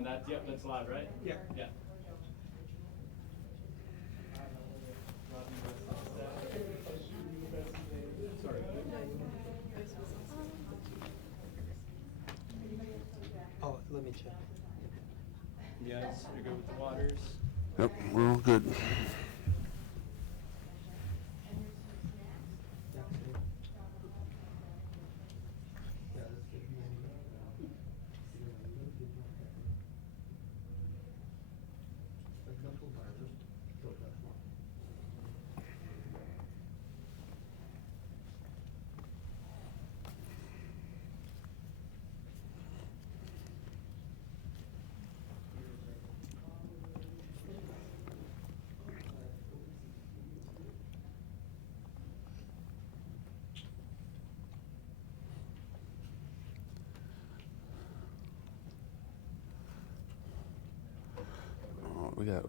And that's, yep, that's loud, right? Yeah. Yeah. Sorry. Oh, let me check. Yes, you're good with the waters. Yep, we're all good. That's it. Yeah, that's good.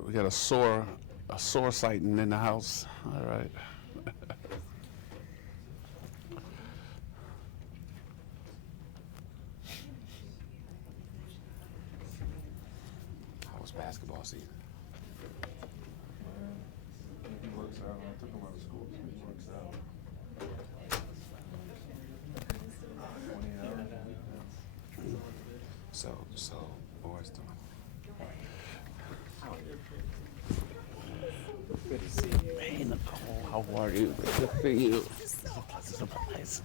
We got a sore sighting in the house. All right. How was basketball season? He works out. I took him out of school, so he works out. 20 hours. So, boys doing. Good to see you. Hey, Nicole, how are you? Good for you. It's a pleasant surprise.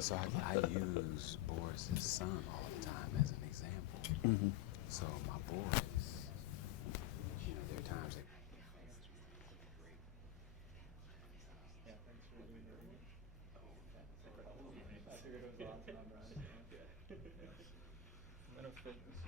So I use Boris's son all the time as an example. So my boys, there are times they Yeah, thanks for doing your review. I figured it was awesome on Brian. I know fitness is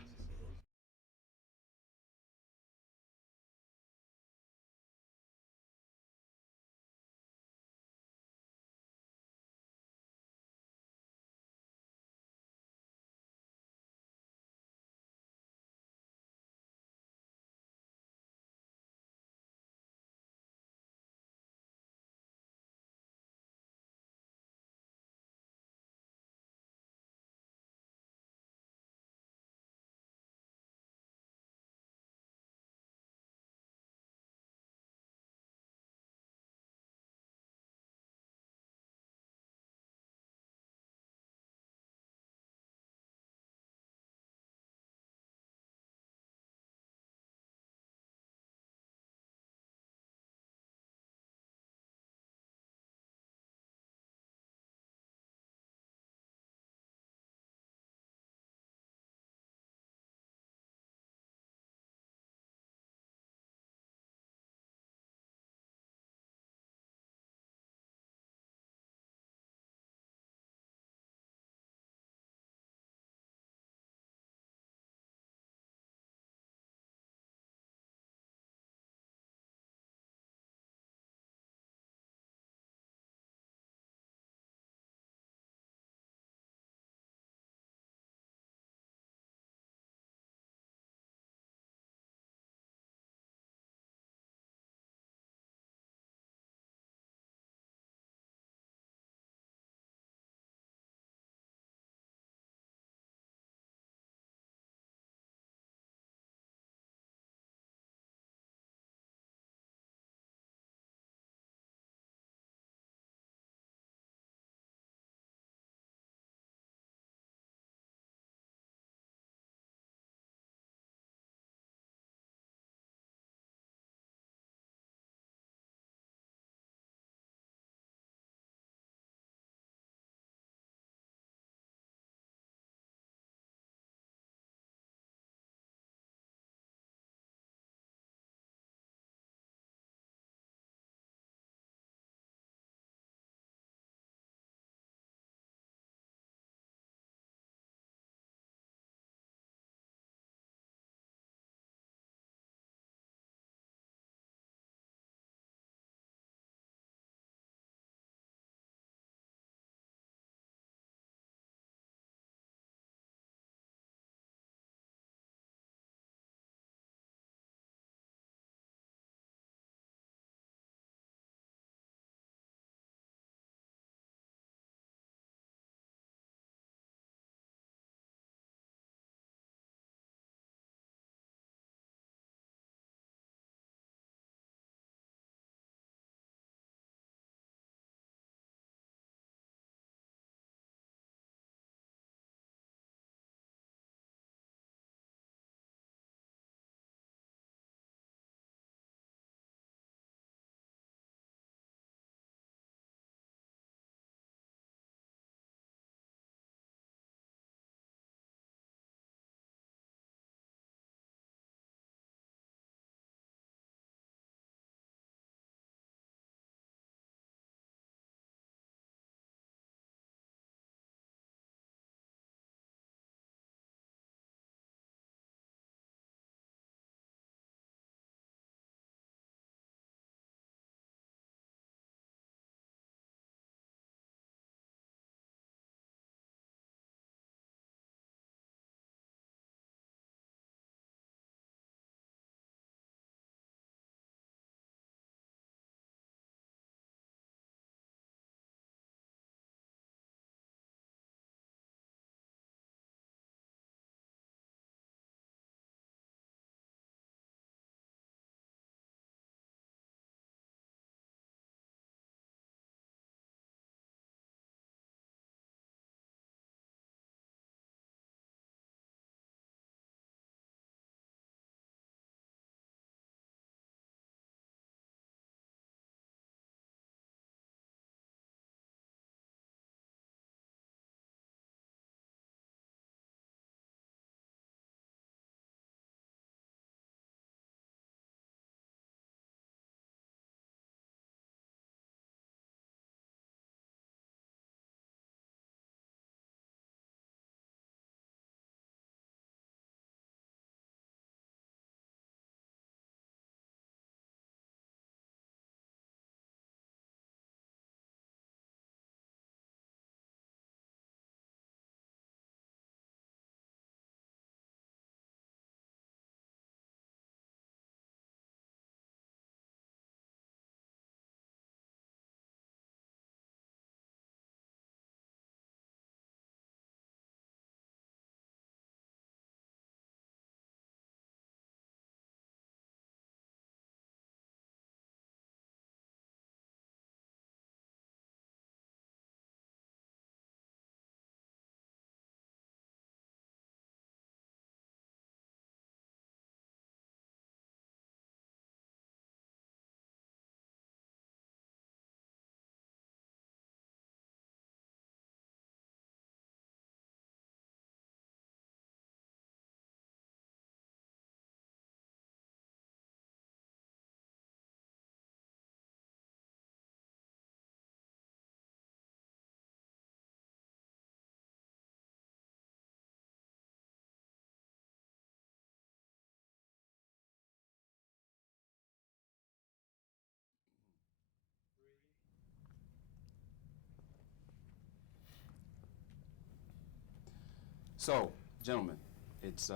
So, gentlemen, it's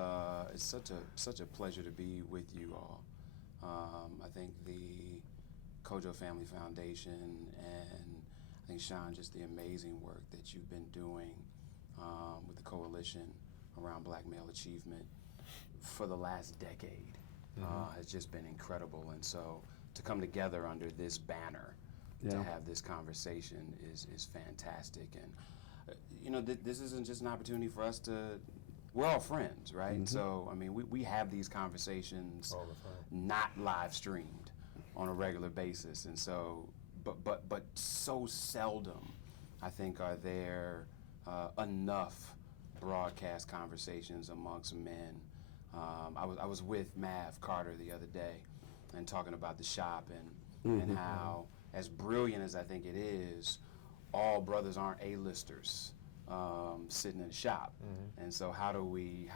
such a pleasure to be with you all. I think the Kojo Family Foundation and I think Sean, just the amazing work that you've been doing with the coalition around Black male achievement for the last decade has just been incredible. And so to come together under this banner to have this conversation is fantastic. And this isn't just an opportunity for us to, we're all friends, right? So, I mean, we have these conversations All the time. not live streamed on a regular basis. And so, but so seldom, I think, are there enough broadcast conversations amongst men. I was with Mav Carter the other day and talking about the shop and how, as brilliant as I think it is, all brothers aren't A-listers sitting in a shop. And so how do we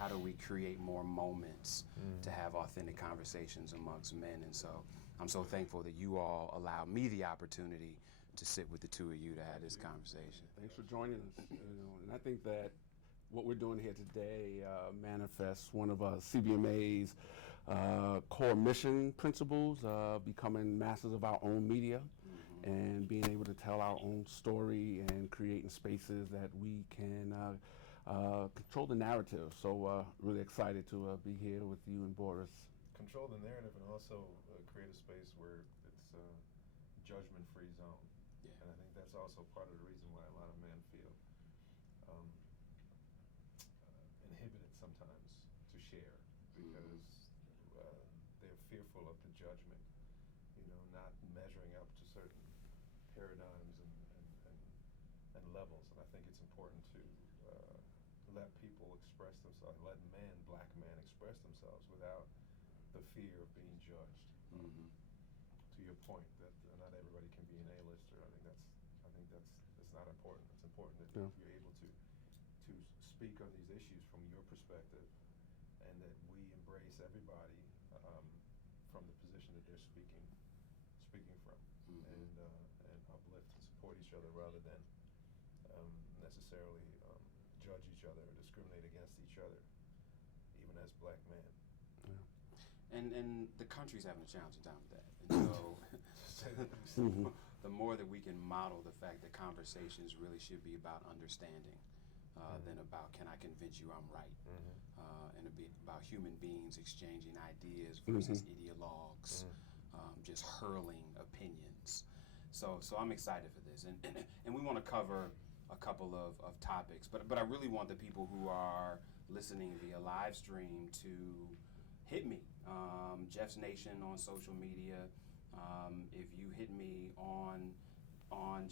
create more moments to have authentic conversations amongst men? And so I'm so thankful that you all allow me the opportunity to sit with the two of you to have this conversation. Thanks for joining us. And I think that what we're doing here today manifests one of CBMA's core mission principles, becoming masters of our own media and being able to tell our own story and creating spaces that we can control the narrative. So really excited to be here with you and Boris. Control the narrative and also create a space where it's a judgment-free zone. Yeah. And I think that's also part of the reason why a lot of men feel inhibited sometimes to share because they're fearful of the judgment, not measuring up to certain paradigms and levels. And I think it's important to let people express themselves, let black men express themselves without the fear of being judged. To your point that not everybody can be an A-lister, I think that's not important. It's important that you're able to speak on these issues from your perspective, and that we embrace everybody from the position that they're speaking from, and uplift and support each other rather than necessarily judge each other or discriminate against each other, even as black men. And the country's having a challenging time with that. And so the more that we can model the fact that conversations really should be about understanding than about can I convince you I'm right, and be about human beings exchanging ideas versus ideologues, just hurling opinions. So I'm excited for this, and we want to cover a couple of topics, but I really want the people who are listening via live stream to hit me. Jeff's Nation on social media. If you hit me on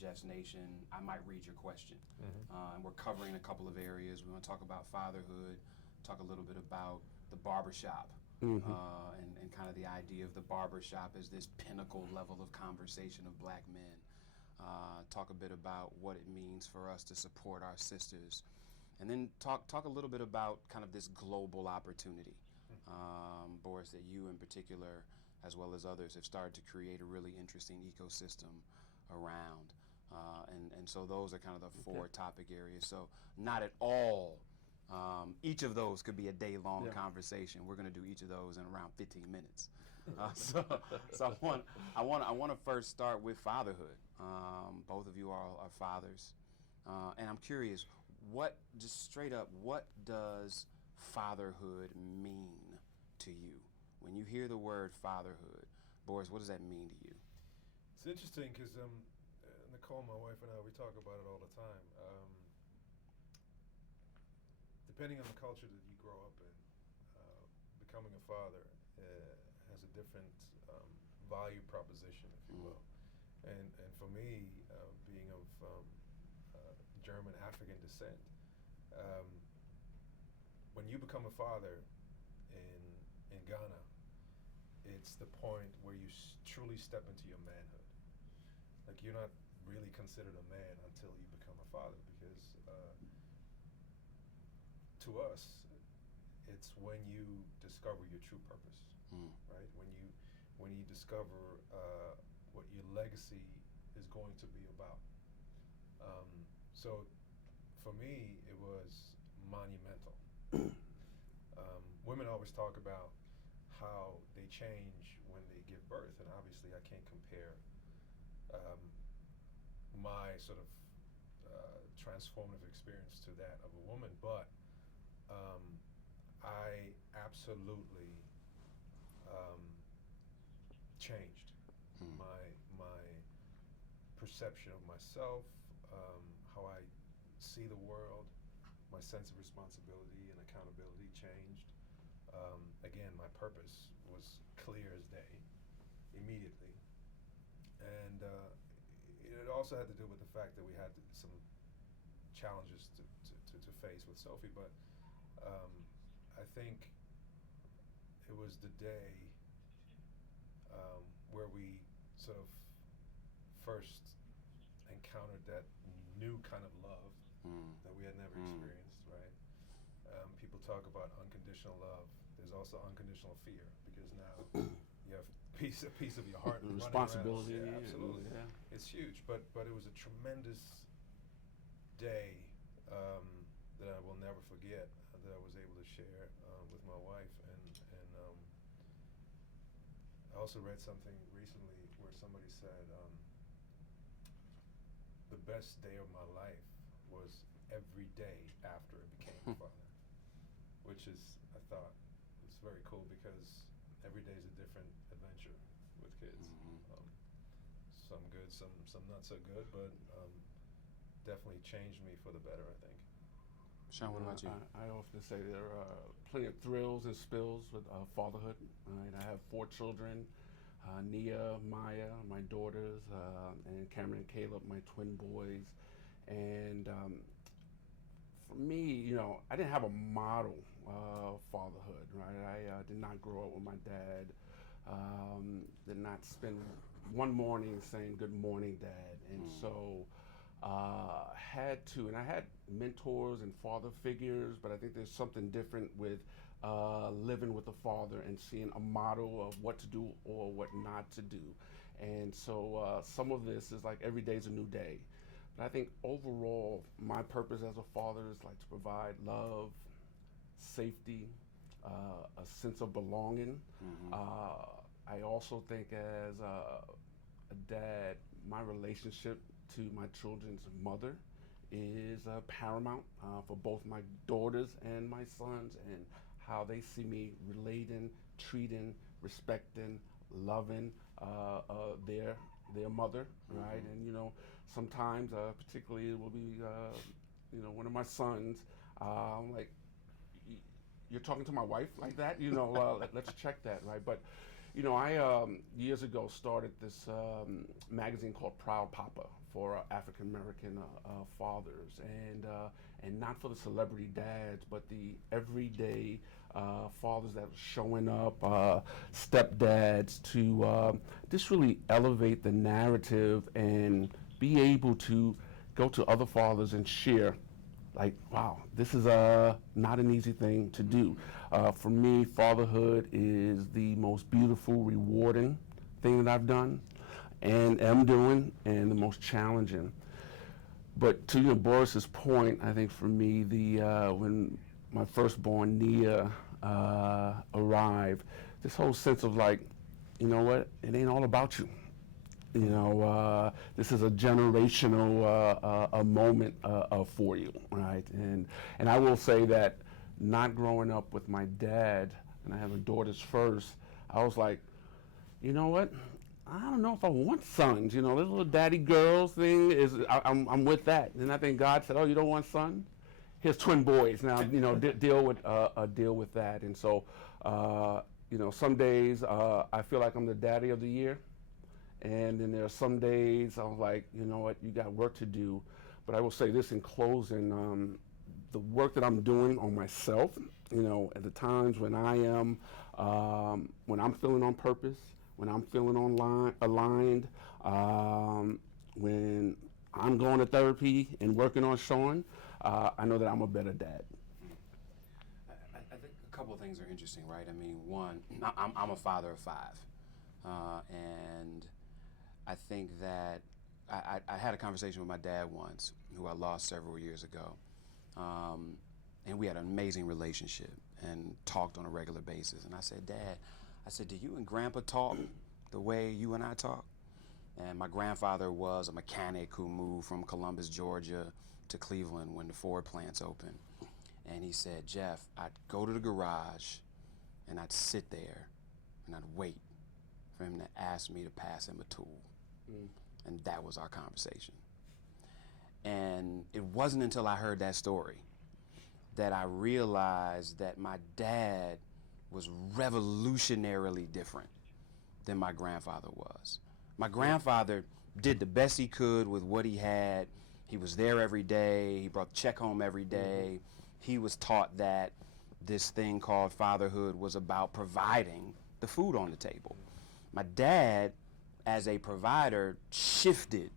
Jeff's Nation, I might read your question. And we're covering a couple of areas. We want to talk about fatherhood, talk a little bit about the barbershop, and kind of the idea of the barbershop as this pinnacle level of conversation of black men. Talk a bit about what it means for us to support our sisters. And then talk a little bit about kind of this global opportunity. Boris, that you in particular, as well as others, have started to create a really interesting ecosystem around. And so those are kind of the four topic areas. So not at all, each of those could be a day-long conversation. We're going to do each of those in around 15 minutes. So I want to first start with fatherhood. Both of you are fathers. And I'm curious, just straight up, what does fatherhood mean to you? When you hear the word fatherhood, Boris, what does that mean to you? It's interesting because Nicole, my wife, and I, we talk about it all the time. Depending on the culture that you grow up in, becoming a father has a different value proposition, if you will. And for me, being of German African descent, when you become a father in Ghana, it's the point where you truly step into your manhood. Like, you're not really considered a man until you become a father, because to us, it's when you discover your true purpose, right? When you discover what your legacy is going to be about. So for me, it was monumental. Women always talk about how they change when they give birth, and obviously I can't compare my sort of transformative experience to that of a woman, but I absolutely changed my perception of myself, how I see the world, my sense of responsibility and accountability changed. Again, my purpose was clear as day immediately, and it also had to do with the fact that we had some challenges to face with Sophie, but I think it was the day where we sort of first encountered that new kind of love that we had never experienced, right? People talk about unconditional love. There's also unconditional fear, because now you have a piece of your heart running Responsibility. around. Yeah, absolutely. Yeah. It's huge, but it was a tremendous day that I will never forget, that I was able to share with my wife, and I also read something recently where somebody said the best day of my life was every day after I became a father, which is, I thought, it's very cool, because every day is a different adventure with kids. Some good, some not so good, but definitely changed me for the better, I think. Sean, what about you? I often say there are plenty of thrills and spills with fatherhood. Right? I have 4 children, Nia, Maya, my daughters, and Cameron and Caleb, my twin boys. And for me, you know, I didn't have a model fatherhood, right? I did not grow up with my dad. Did not spend one morning saying good morning, Dad. And so and I had mentors and father figures, but I think there's something different with living with a father and seeing a model of what to do or what not to do. And so some of this is like every day's a new day. But I think overall, my purpose as a father is like to provide love, safety, a sense of belonging. I also think as a dad, my relationship to my children's mother is paramount for both my daughters and my sons, and how they see me relating, treating, respecting, loving their mother, right? And you know, sometimes, particularly it will be, you know, one of my sons. I'm like, you're talking to my wife like that? You know, let's check that, right? But you know, I years ago started this magazine called Proud Papa for African American fathers, and not for the celebrity dads, but the everyday fathers that are showing up, stepdads, to just really elevate the narrative and be able to go to other fathers and share, like, wow, this is not an easy thing to do. For me, fatherhood is the most beautiful, rewarding thing that I've done and am doing, and the most challenging. But to Boris's point, I think for me, when my firstborn Nia arrived, this whole sense of like, you know what, it ain't all about you. You know, this is a generational a moment for you, right? And I will say that not growing up with my dad, and I have daughters first, I was like, you know what? I don't know if I want sons. You know, this little daddy girls thing is, I'm with that. And I think God said, oh, you don't want sons? Here's twin boys. Now, you know, deal with that. And so, you know, some days I feel like I'm the daddy of the year. And then there are some days I was like, you know what, you got work to do. But I will say this in closing, the work that I'm doing on myself, you know, at the times when I am, when I'm feeling on purpose, when I'm feeling aligned, when I'm going to therapy and working on Sean, I know that I'm a better dad. I think a couple of things are interesting, right? I mean, one, I'm a father of 5, and I think that I had a conversation with my dad once, who I lost several years ago, And we had an amazing relationship and talked on a regular basis. And I said, Dad, I said, do you and Grandpa talk the way you and I talk? And my grandfather was a mechanic who moved from Columbus, Georgia to Cleveland when the Ford plants opened. And he said, Jeff, I'd go to the garage and I'd sit there and I'd wait for him to ask me to pass him a tool. And that was our conversation. And it wasn't until I heard that story that I realized that my dad was revolutionarily different than my grandfather was. My grandfather did the best he could with what he had. He was there every day. He brought the check home every day. He was taught that this thing called fatherhood was about providing the food on the table. My dad, as a provider, shifted.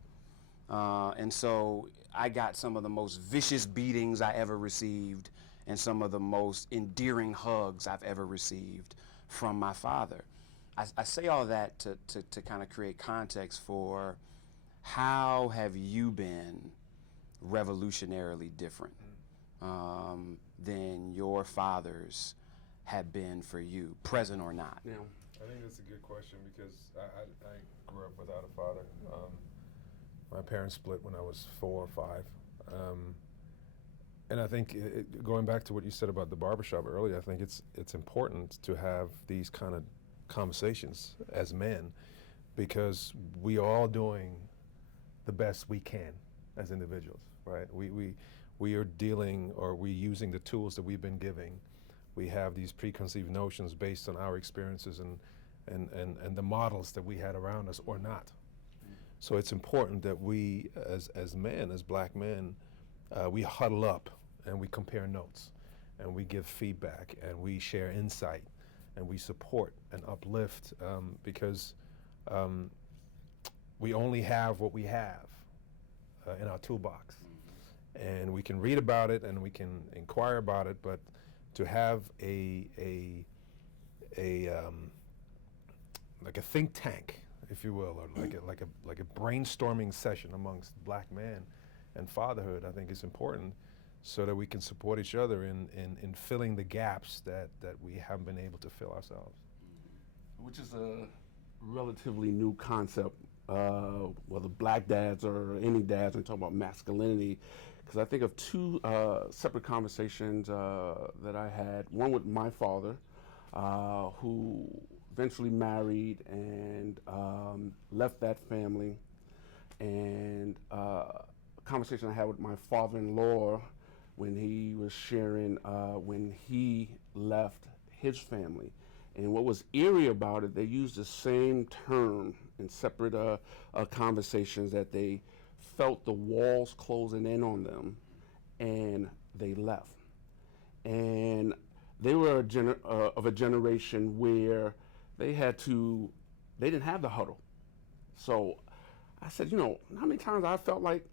And so I got some of the most vicious beatings I ever received and some of the most endearing hugs I've ever received from my father. I say all that to kind of create context for how have you been revolutionarily different than your fathers have been for you, present or not? Yeah. I think that's a good question because I grew up without a father. My parents split when I was 4 or 5. And I think going back to what you said about the barbershop earlier, I think it's important to have these kind of conversations as men because we are all doing the best we can as individuals, right? We are dealing or we're using the tools that we've been giving. We have these preconceived notions based on our experiences and the models that we had around us or not. So it's important that we, as men, as black men, we huddle up and we compare notes and we give feedback and we share insight and we support and uplift because we only have what we have in our toolbox. And we can read about it and we can inquire about it, but to have like a think tank, if you will, or like a brainstorming session amongst black men and fatherhood, I think is important so that we can support each other in filling the gaps that we haven't been able to fill ourselves. Which is a relatively new concept, whether black dads or any dads, and talk about masculinity, because I think of 2 separate conversations that I had. One with my father, who eventually married and left that family, and a conversation I had with my father-in-law when he was sharing when he left his family. And what was eerie about it, they used the same term in separate conversations, that they felt the walls closing in on them and they left. And they were of a generation where they didn't have the huddle. So I said, how many times I felt like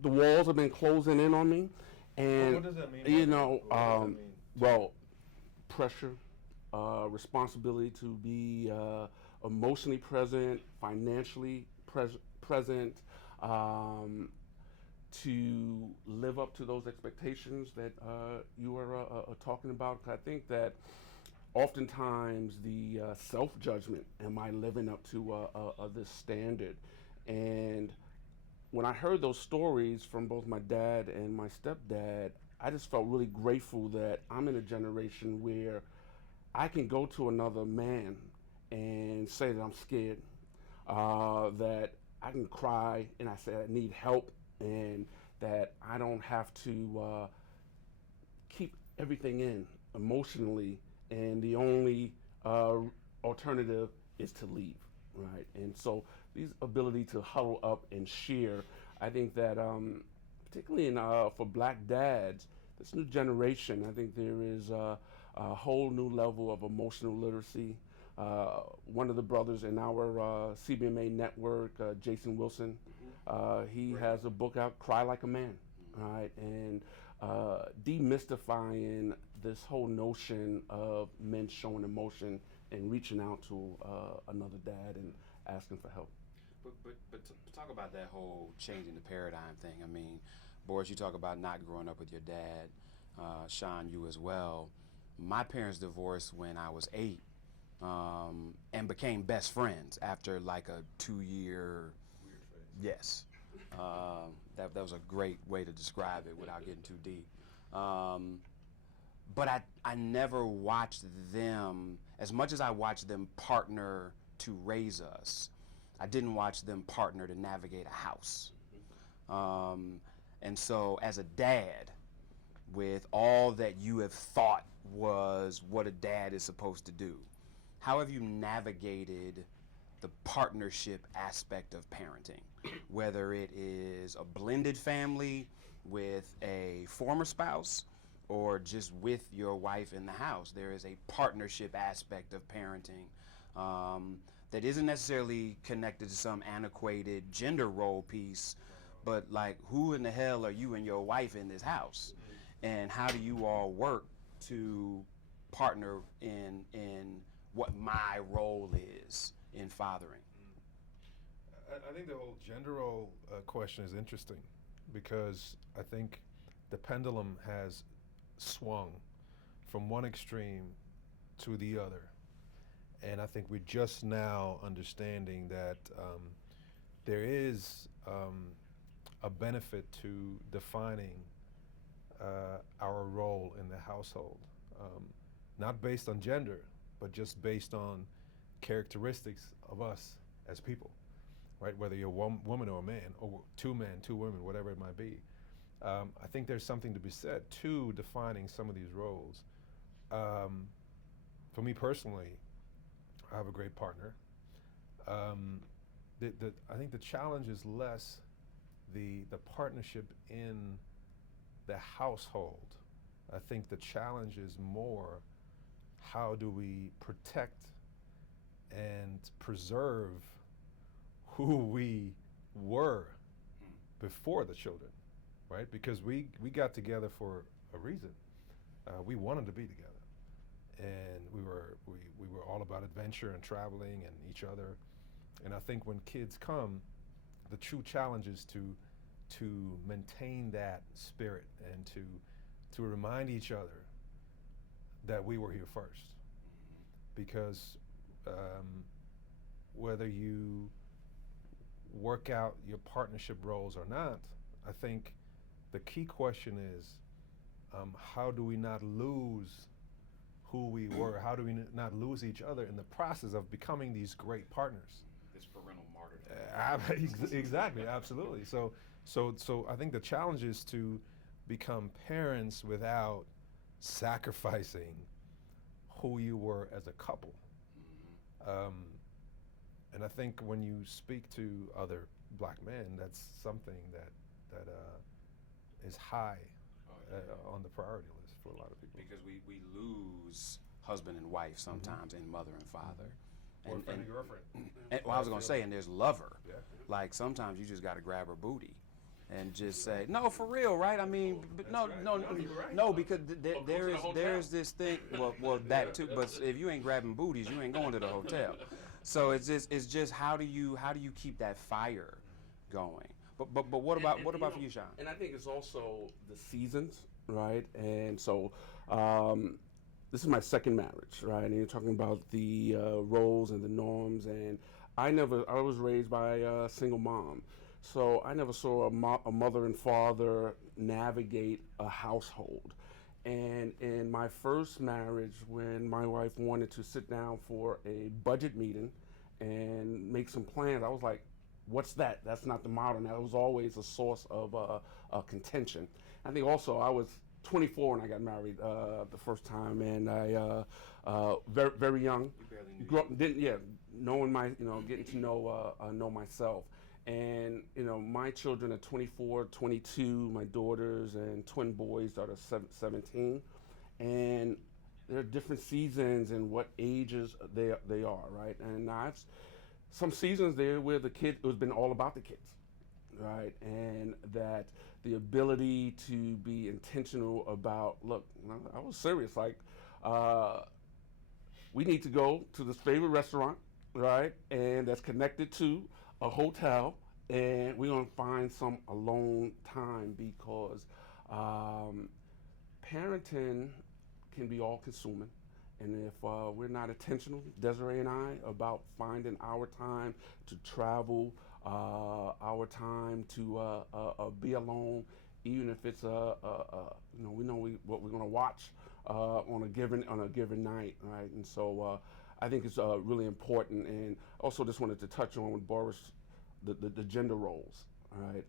the walls have been closing in on me? And, what does that mean? What does that mean? Well, pressure, responsibility to be emotionally present, financially present, to live up to those expectations that you are talking about. 'Cause I think that oftentimes the self-judgment, am I living up to this standard? And when I heard those stories from both my dad and my stepdad, I just felt really grateful that I'm in a generation where I can go to another man and say that I'm scared, that I can cry and I say I need help, and that I don't have to keep everything in emotionally, and the only alternative is to leave, right? And so these ability to huddle up and share, I think that particularly for black dads, this new generation, I think there is a whole new level of emotional literacy. One of the brothers in our CBMA network, Jason Wilson, he has a book out, Cry Like a Man, right? And demystifying this whole notion of men showing emotion and reaching out to another dad and asking for help. But to talk about that whole changing the paradigm thing, I mean, Boris, you talk about not growing up with your dad. Sean, you as well. My parents divorced when I was 8, and became best friends after like a 2-year. Weird phase. Yes, that was a great way to describe it without getting too deep. But I never watched them as much as I watched them partner to raise us. I didn't watch them partner to navigate a house. And so, as a dad, with all that you have thought was what a dad is supposed to do, how have you navigated the partnership aspect of parenting? Whether it is a blended family with a former spouse or just with your wife in the house, there is a partnership aspect of parenting that isn't necessarily connected to some antiquated gender role piece, but like, who in the hell are you and your wife in this house? And how do you all work to partner in what my role is in fathering? I think the whole gender role question is interesting because I think the pendulum has swung from one extreme to the other. And I think we're just now understanding that there is a benefit to defining our role in the household, not based on gender, but just based on characteristics of us as people, right? Whether you're a woman or a man, or 2 men, 2 women, whatever it might be. I think there's something to be said to defining some of these roles. For me personally, I have a great partner. I think the challenge is less the partnership in the household. I think the challenge is more, how do we protect and preserve who we were before the children, right? Because we got together for a reason. We wanted to be together, and we were all about adventure and traveling and each other. And I think when kids come, the true challenge is to maintain that spirit and to remind each other that we were here first. Because whether you work out your partnership roles or not, I think the key question is, how do we not lose who we were? How do we not lose each other in the process of becoming these great partners? This parental martyrdom. Exactly, absolutely. So I think the challenge is to become parents without sacrificing who you were as a couple. And I think when you speak to other black men, that's something that is high on the priority list for a lot of people. Because we lose husband and wife sometimes, and mother and father. Boyfriend and girlfriend. And, well, I was gonna say, and there's lover. Yeah. Like, sometimes you just gotta grab her booty and just say, no, for real, right? I mean, but no, right. no, No, you're right. no, because hotel. there's this thing. Well, that too. But if you ain't grabbing booties, you ain't going to the hotel. So it's just how do you keep that fire going? But what about for you, Sean? And I think it's also the seasons, right? And so this is my second marriage, right? And you're talking about the roles and the norms. And I was raised by a single mom. So I never saw a mother and father navigate a household. And in my first marriage, when my wife wanted to sit down for a budget meeting and make some plans, I was like, what's that? That's not the model. And that was always a source of contention. I think also I was 24 when I got married the first time, and I very, very young. You barely knew. Grew up, knowing getting to know myself. And my children are 24, 22, my daughters and twin boys that are 17, and there are different seasons and what ages they are, right? And some seasons there where the kid, it has been all about the kids, right? And that the ability to be intentional about, look, I was serious, like we need to go to this favorite restaurant, right? And that's connected to a hotel, and we're gonna find some alone time because parenting can be all consuming. And if we're not intentional, Desiree and I, about finding our time to travel, our time to be alone, even if it's we know what we're going to watch on a given night, right? And so I think it's really important. And also just wanted to touch on with Boris the gender roles, right?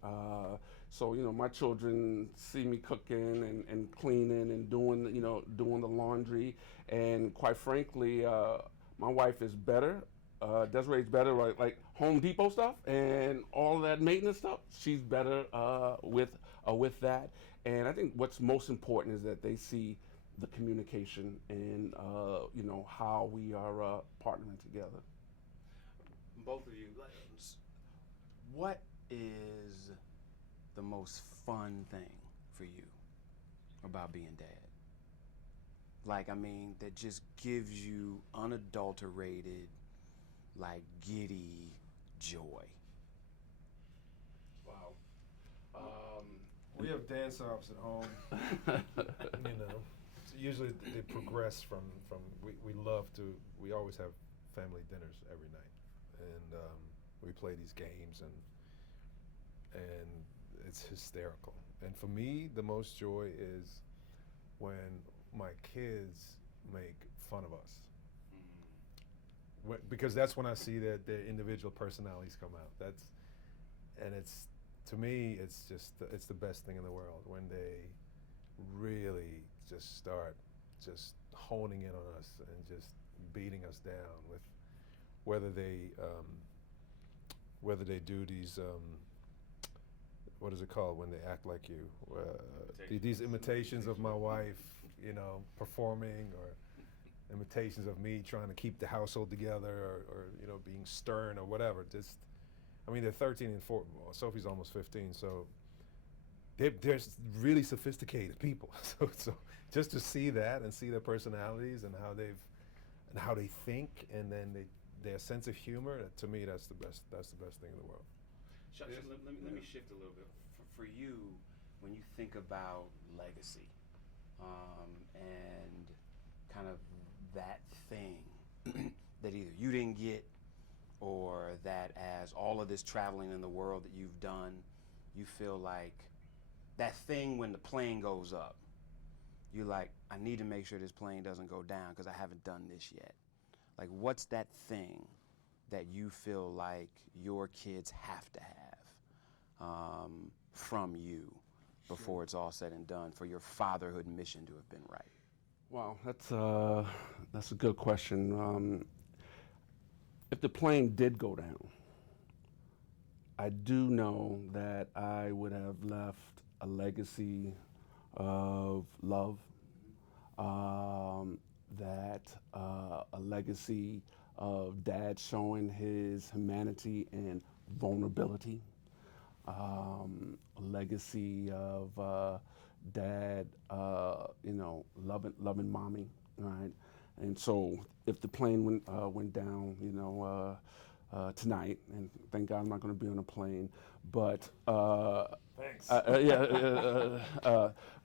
So my children see me cooking and cleaning and doing the laundry, and quite frankly, my wife is better. Desiree's better, right? Like Home Depot stuff and all that maintenance stuff. She's better with that. And I think what's most important is that they see the communication and how we are partnering together. Both of you, what is the most fun thing for you about being dad? Like, I mean, that just gives you unadulterated, like, giddy joy. Wow. We have dance-offs at home. Usually they progress from we love to, we always have family dinners every night, and we play these games, and it's hysterical. And for me, the most joy is when my kids make fun of us. Because that's when I see that their individual personalities come out. It's to me, it's the best thing in the world when they really just start just honing in on us and just beating us down with whether they do these what is it called when they act like you, these imitations of my wife, performing, or imitations of me trying to keep the household together, or being stern or whatever. They're 13 and 14. Well, Sophie's almost 15, so they're really sophisticated people. So just to see that and see their personalities and how they think, and then their sense of humor, to me, that's the best thing in the world. Let me shift a little bit. For you, when you think about legacy, and kind of that thing that either you didn't get, or that as all of this traveling in the world that you've done, you feel like that thing when the plane goes up, you're like, I need to make sure this plane doesn't go down because I haven't done this yet. Like, what's that thing that you feel like your kids have to have from you before it's all said and done, for your fatherhood mission to have been right? Wow, that's a good question. If the plane did go down, I do know that I would have left a legacy of love, a legacy of Dad showing his humanity and vulnerability, a legacy of Dad, loving Mommy, right? And so, if the plane went down, tonight, and thank God I'm not going to be on a plane, but Thanks.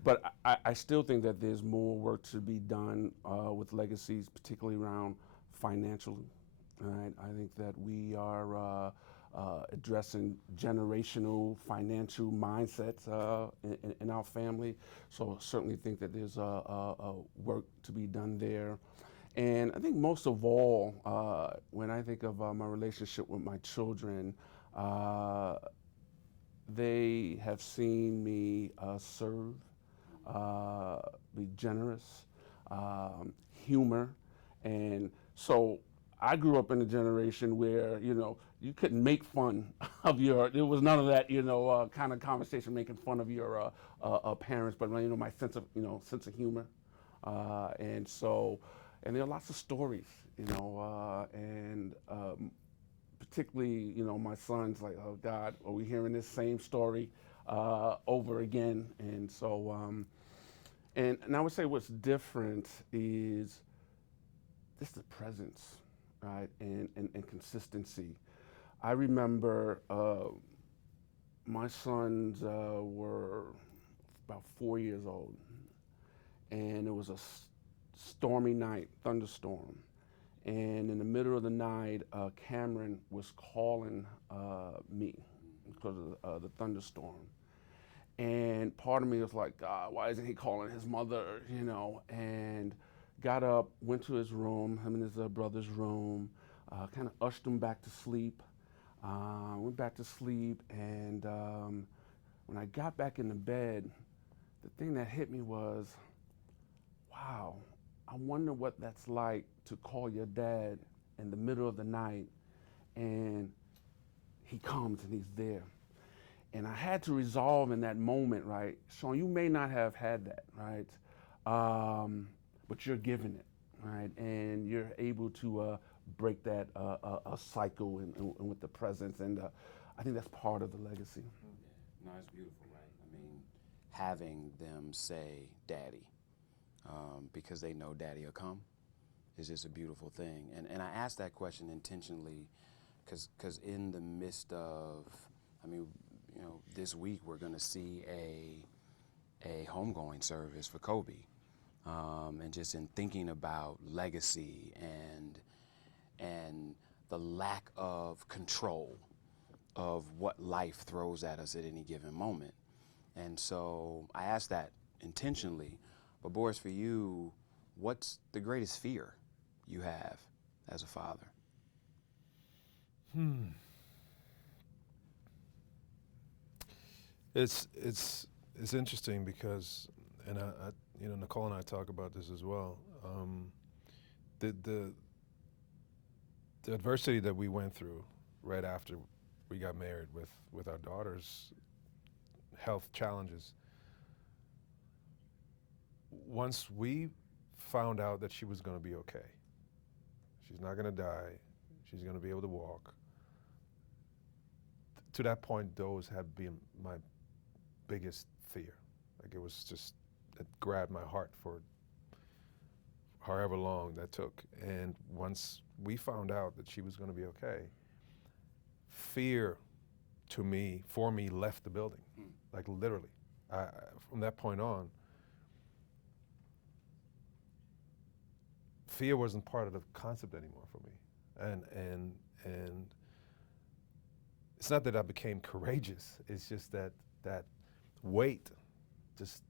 but I still think that there's more work to be done with legacies, particularly around financially. Right? I think that we are addressing generational financial mindsets in our family. So certainly think that there's work to be done there. And I think most of all, when I think of my relationship with my children, they have seen me serve, be generous, humor. And so I grew up in a generation where, you couldn't make fun of there was none of that, kind of conversation making fun of your parents, but, my sense of humor. And so, and there are lots of stories, and particularly, my son's like, oh God, are we hearing this same story over again? And so, and I would say what's different is just the presence, right, and consistency. I remember my sons were about 4 years old, and it was a stormy night, thunderstorm. And in the middle of the night, Cameron was calling me because of the thunderstorm. And part of me was like, God, why isn't he calling his mother, you know? And got up, went to his room, him and his brother's room, kind of ushered him back to sleep. Went back to sleep, and when I got back in the bed, the thing that hit me was, wow, I wonder what that's like to call your dad in the middle of the night, and he comes and he's there. And I had to resolve in that moment, right? Sean, you may not have had that, right? But you're given it, right? And you're able to break that a cycle and with the presence. And I think that's part of the legacy. No, it's beautiful, right? I mean, having them say daddy, because they know daddy will come, is just a beautiful thing. And I asked that question intentionally because in the midst of, I mean, you know, this week we're going to see a homegoing service for Kobe. And just in thinking about legacy and the lack of control of what life throws at us at any given moment. And so I asked that intentionally. But Boris, for you, what's the greatest fear you have as a father? It's interesting because, and I you know, Nicole and I talk about this as well. The adversity that we went through right after we got married with our daughter's health challenges. Once we found out that she was going to be okay, she's not going to die, she's going to be able to walk. To that point, those have been my biggest fear. Like, it was just, it grabbed my heart for however long that took. And once we found out that she was going to be okay, fear for me, left the building. Like, literally. From that point on, fear wasn't part of the concept anymore for me. And it's not that I became courageous. It's just that weight just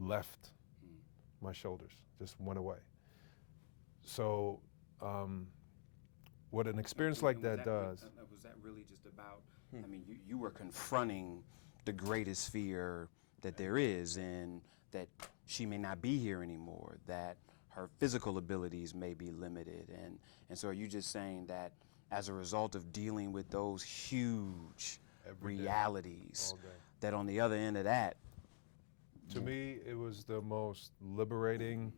left my shoulders, just went away. So what an experience like that does. Was that really just about, I mean, you were confronting the greatest fear that there is, and that she may not be here anymore, that her physical abilities may be limited. And so are you just saying that as a result of dealing with those huge Every day, realities, all day. that on the other end of that, To me, it was the most liberating,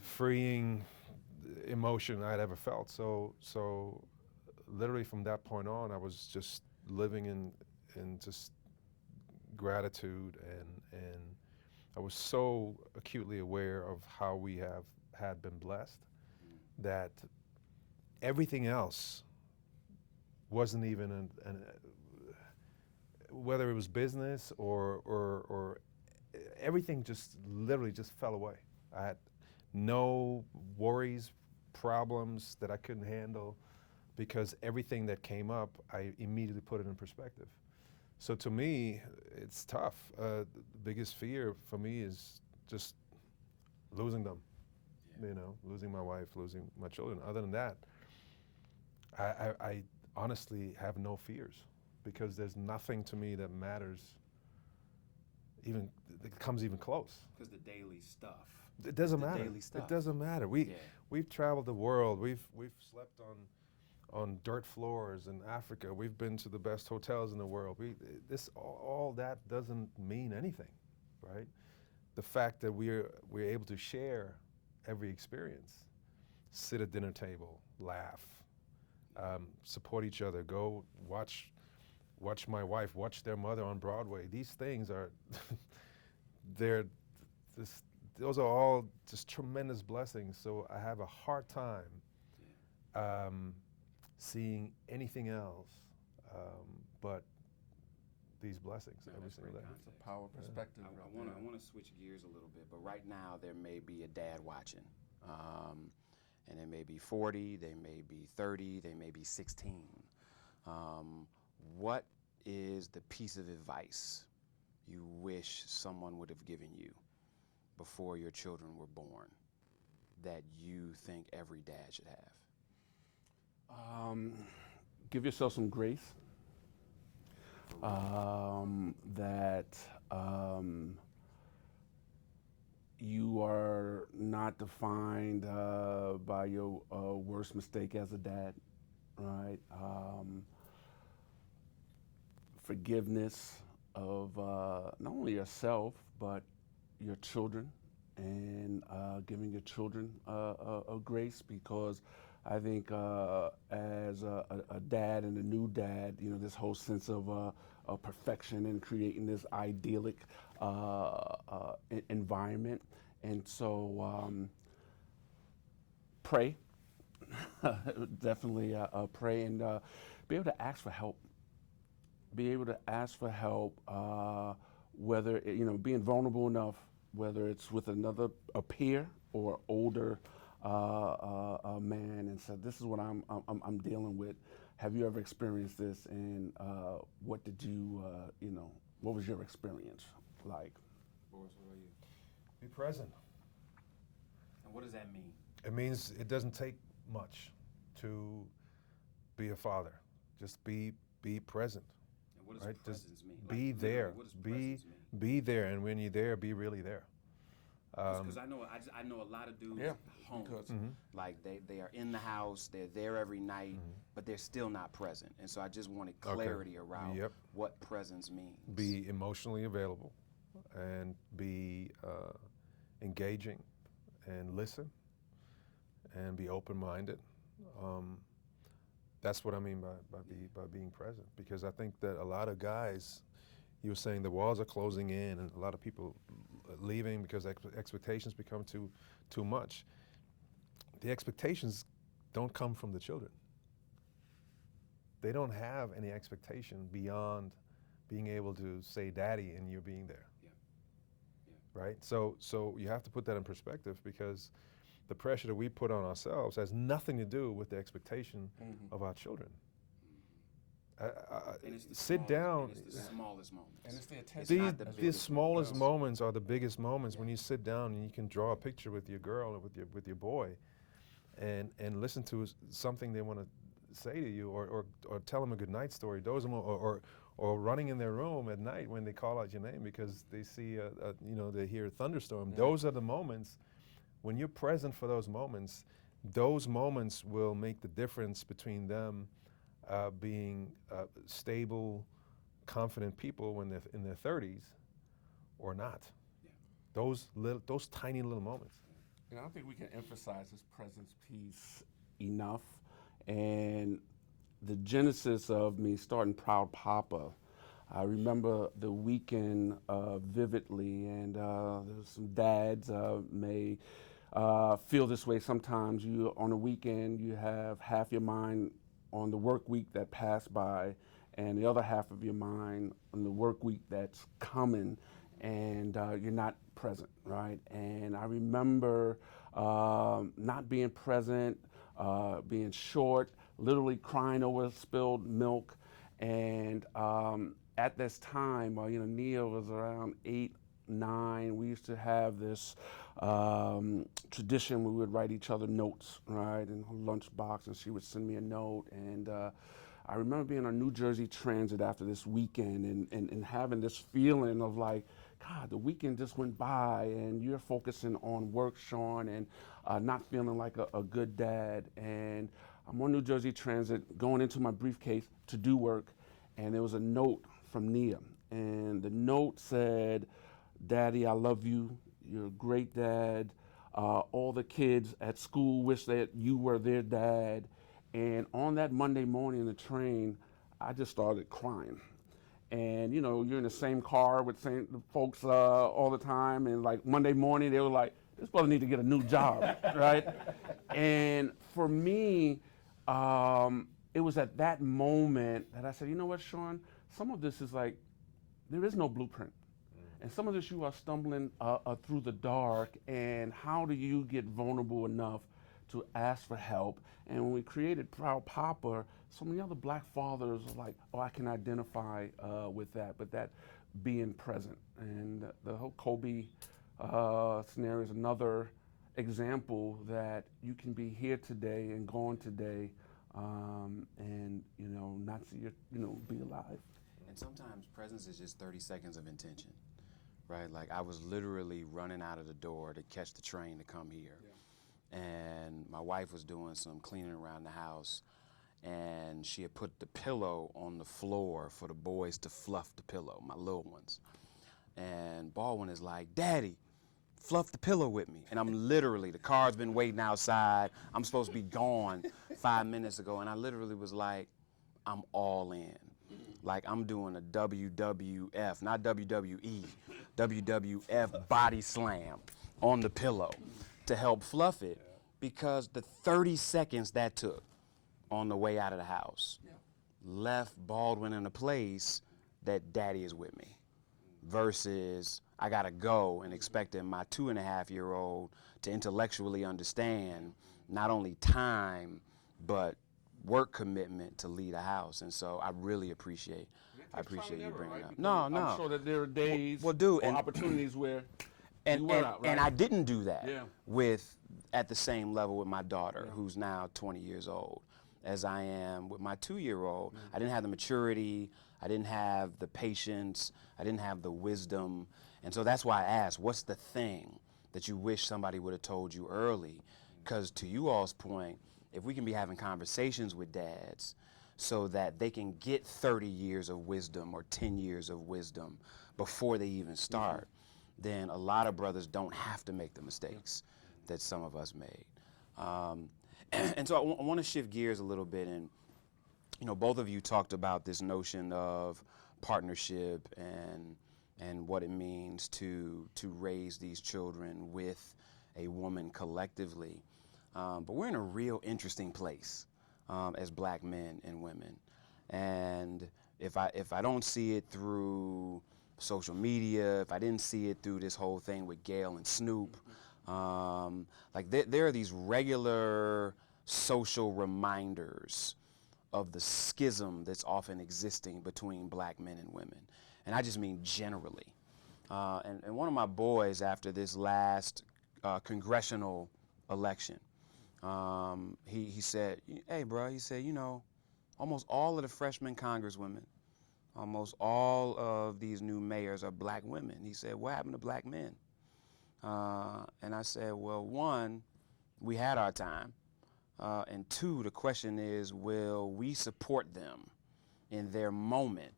freeing emotion I'd ever felt. So literally from that point on, I was just living in just gratitude, and I was so acutely aware of how we had been blessed that everything else wasn't even whether it was business or everything just literally just fell away. I had no worries, problems that I couldn't handle, because everything that came up, I immediately put it in perspective. So to me, it's tough. The biggest fear for me is just losing them, you know, losing my wife, losing my children. Other than that, I honestly have no fears, because there's nothing to me that matters, even that comes even close. because the daily stuff. It doesn't The matter. daily stuff. It doesn't matter. We've traveled the world. We've slept on dirt floors in Africa. We've been to the best hotels in the world. All that doesn't mean anything, right? The fact that we're able to share every experience, sit at dinner table, laugh, support each other, go watch my wife watch their mother on Broadway. These things are those are all just tremendous blessings. So I have a hard time seeing anything else but these blessings No, every that's single great day. context. It's a power perspective. I right want to there. I want to switch gears a little bit, but right now there may be a dad watching, and they may be 40, they may be 30, they may be 16. What is the piece of advice you wish someone would have given you before your children were born that you think every dad should have? Give yourself some grace. That you are not defined by your worst mistake as a dad, right? Forgiveness of not only yourself, but your children, and giving your children a grace, because I think as a dad and a new dad, this whole sense of perfection and creating this idyllic environment. And so pray, definitely pray, and be able to ask for help. Be able to ask for help, whether, being vulnerable enough, whether it's with a peer or older man, and said, this is what I'm dealing with. Have you ever experienced this? And what did you, what was your experience like? Boris, what about you? Be present. And what does that mean? It means it doesn't take much to be a father. Just be present. And what does Right? Just presence mean? be Like, literally, there. What does presence mean? Be there, and when you're there, be really there. Because I know a lot of dudes Yeah, home, because- like they are in the house, they're there every night, but they're still not present. And so I just wanted clarity around Yep. what presence means. Be emotionally available, and be engaging, and listen, and be open-minded. That's what I mean by being present, because I think that a lot of guys, you were saying the walls are closing in, and a lot of people leaving because expectations become too much. The expectations don't come from the children. They don't have any expectation beyond being able to say daddy and you being there. Yeah. Right? So you have to put that in perspective, because the pressure that we put on ourselves has nothing to do with the expectation of our children. And it's the Sit smallest- down. and it's the smallest moments. And it's the attention. It's not the These biggest smallest moments. moments are the biggest moments, when you sit down and you can draw a picture with your girl or with your boy, and listen to something they want to say to you, or tell them a good night story, doze them, or running in their room at night when they call out your name because they see they hear a thunderstorm. Yeah. Those are the moments. When you're present for those moments will make the difference between them being stable, confident people when they're in their 30s or not. Yeah. Those tiny little moments. And I don't think we can emphasize this presence piece enough. And the genesis of me starting Proud Papa, I remember the weekend vividly, and there's some dads may feel this way sometimes. You, on a weekend, you have half your mind on the work week that passed by, and the other half of your mind on the work week that's coming, and you're not present, right? And I remember not being present, being short, literally crying over spilled milk. And at this time, Nia was around 8, 9. We used to have this tradition. We would write each other notes, right, in her lunchbox, and she would send me a note. And I remember being on New Jersey Transit after this weekend and having this feeling of like, God, the weekend just went by, and you're focusing on work, Sean, and not feeling like a good dad. And I'm on New Jersey Transit going into my briefcase to do work, and there was a note from Nia. And the note said, Daddy, I love you. You're a great dad. All the kids at school wish that you were their dad. And on that Monday morning in the train, I just started crying. And you're in the same car with same folks all the time, and like Monday morning they were like, this brother need to get a new job, right? And for me, it was at that moment that I said, you know what, Sean, some of this is like there is no blueprint. And some of this you are stumbling through the dark, and how do you get vulnerable enough to ask for help? And when we created Proud Papa, so many other black fathers are like, oh, I can identify with that, but that being present. And the whole Kobe scenario is another example that you can be here today and gone today, and not see your, be alive. And sometimes presence is just 30 seconds of intention, right? Like I was literally running out of the door to catch the train to come here. Yeah. And my wife was doing some cleaning around the house, and she had put the pillow on the floor for the boys to fluff the pillow, my little ones. And Baldwin is like, Daddy, fluff the pillow with me. And I'm literally, the car's been waiting outside. I'm supposed to be gone 5 minutes ago. And I literally was like, I'm all in. Like I'm doing a WWF, not WWE, WWF body slam on the pillow to help fluff it, because the 30 seconds that took on the way out of the house left Baldwin in a place that Daddy is with me, versus I gotta go and expecting my 2.5-year-old to intellectually understand not only time, but work commitment to lead a house. And so I really appreciate you bringing it up. No. I'm sure that there are days Well, dude, or and- opportunities where And, you were and, out, right? and I didn't do that Yeah. at the same level with my daughter, who's now 20 years old, as I am with my 2-year-old. I didn't have the maturity, I didn't have the patience, I didn't have the wisdom. And so that's why I asked, what's the thing that you wish somebody would have told you early? Because to you all's point, if we can be having conversations with dads so that they can get 30 years of wisdom or 10 years of wisdom before they even start, then a lot of brothers don't have to make the mistakes that some of us made. And so I want to shift gears a little bit. And, both of you talked about this notion of partnership and what it means to raise these children with a woman collectively. But we're in a real interesting place as black men and women. And if I don't see it through social media, if I didn't see it through this whole thing with Gail and Snoop, there are these regular social reminders of the schism that's often existing between black men and women. And I just mean generally. And one of my boys, after this last congressional election, he said, hey, bro, he said, almost all of the freshman congresswomen, almost all of these new mayors are black women. He said, what happened to black men? And I said, well, one, we had our time. And two, the question is, will we support them in their moment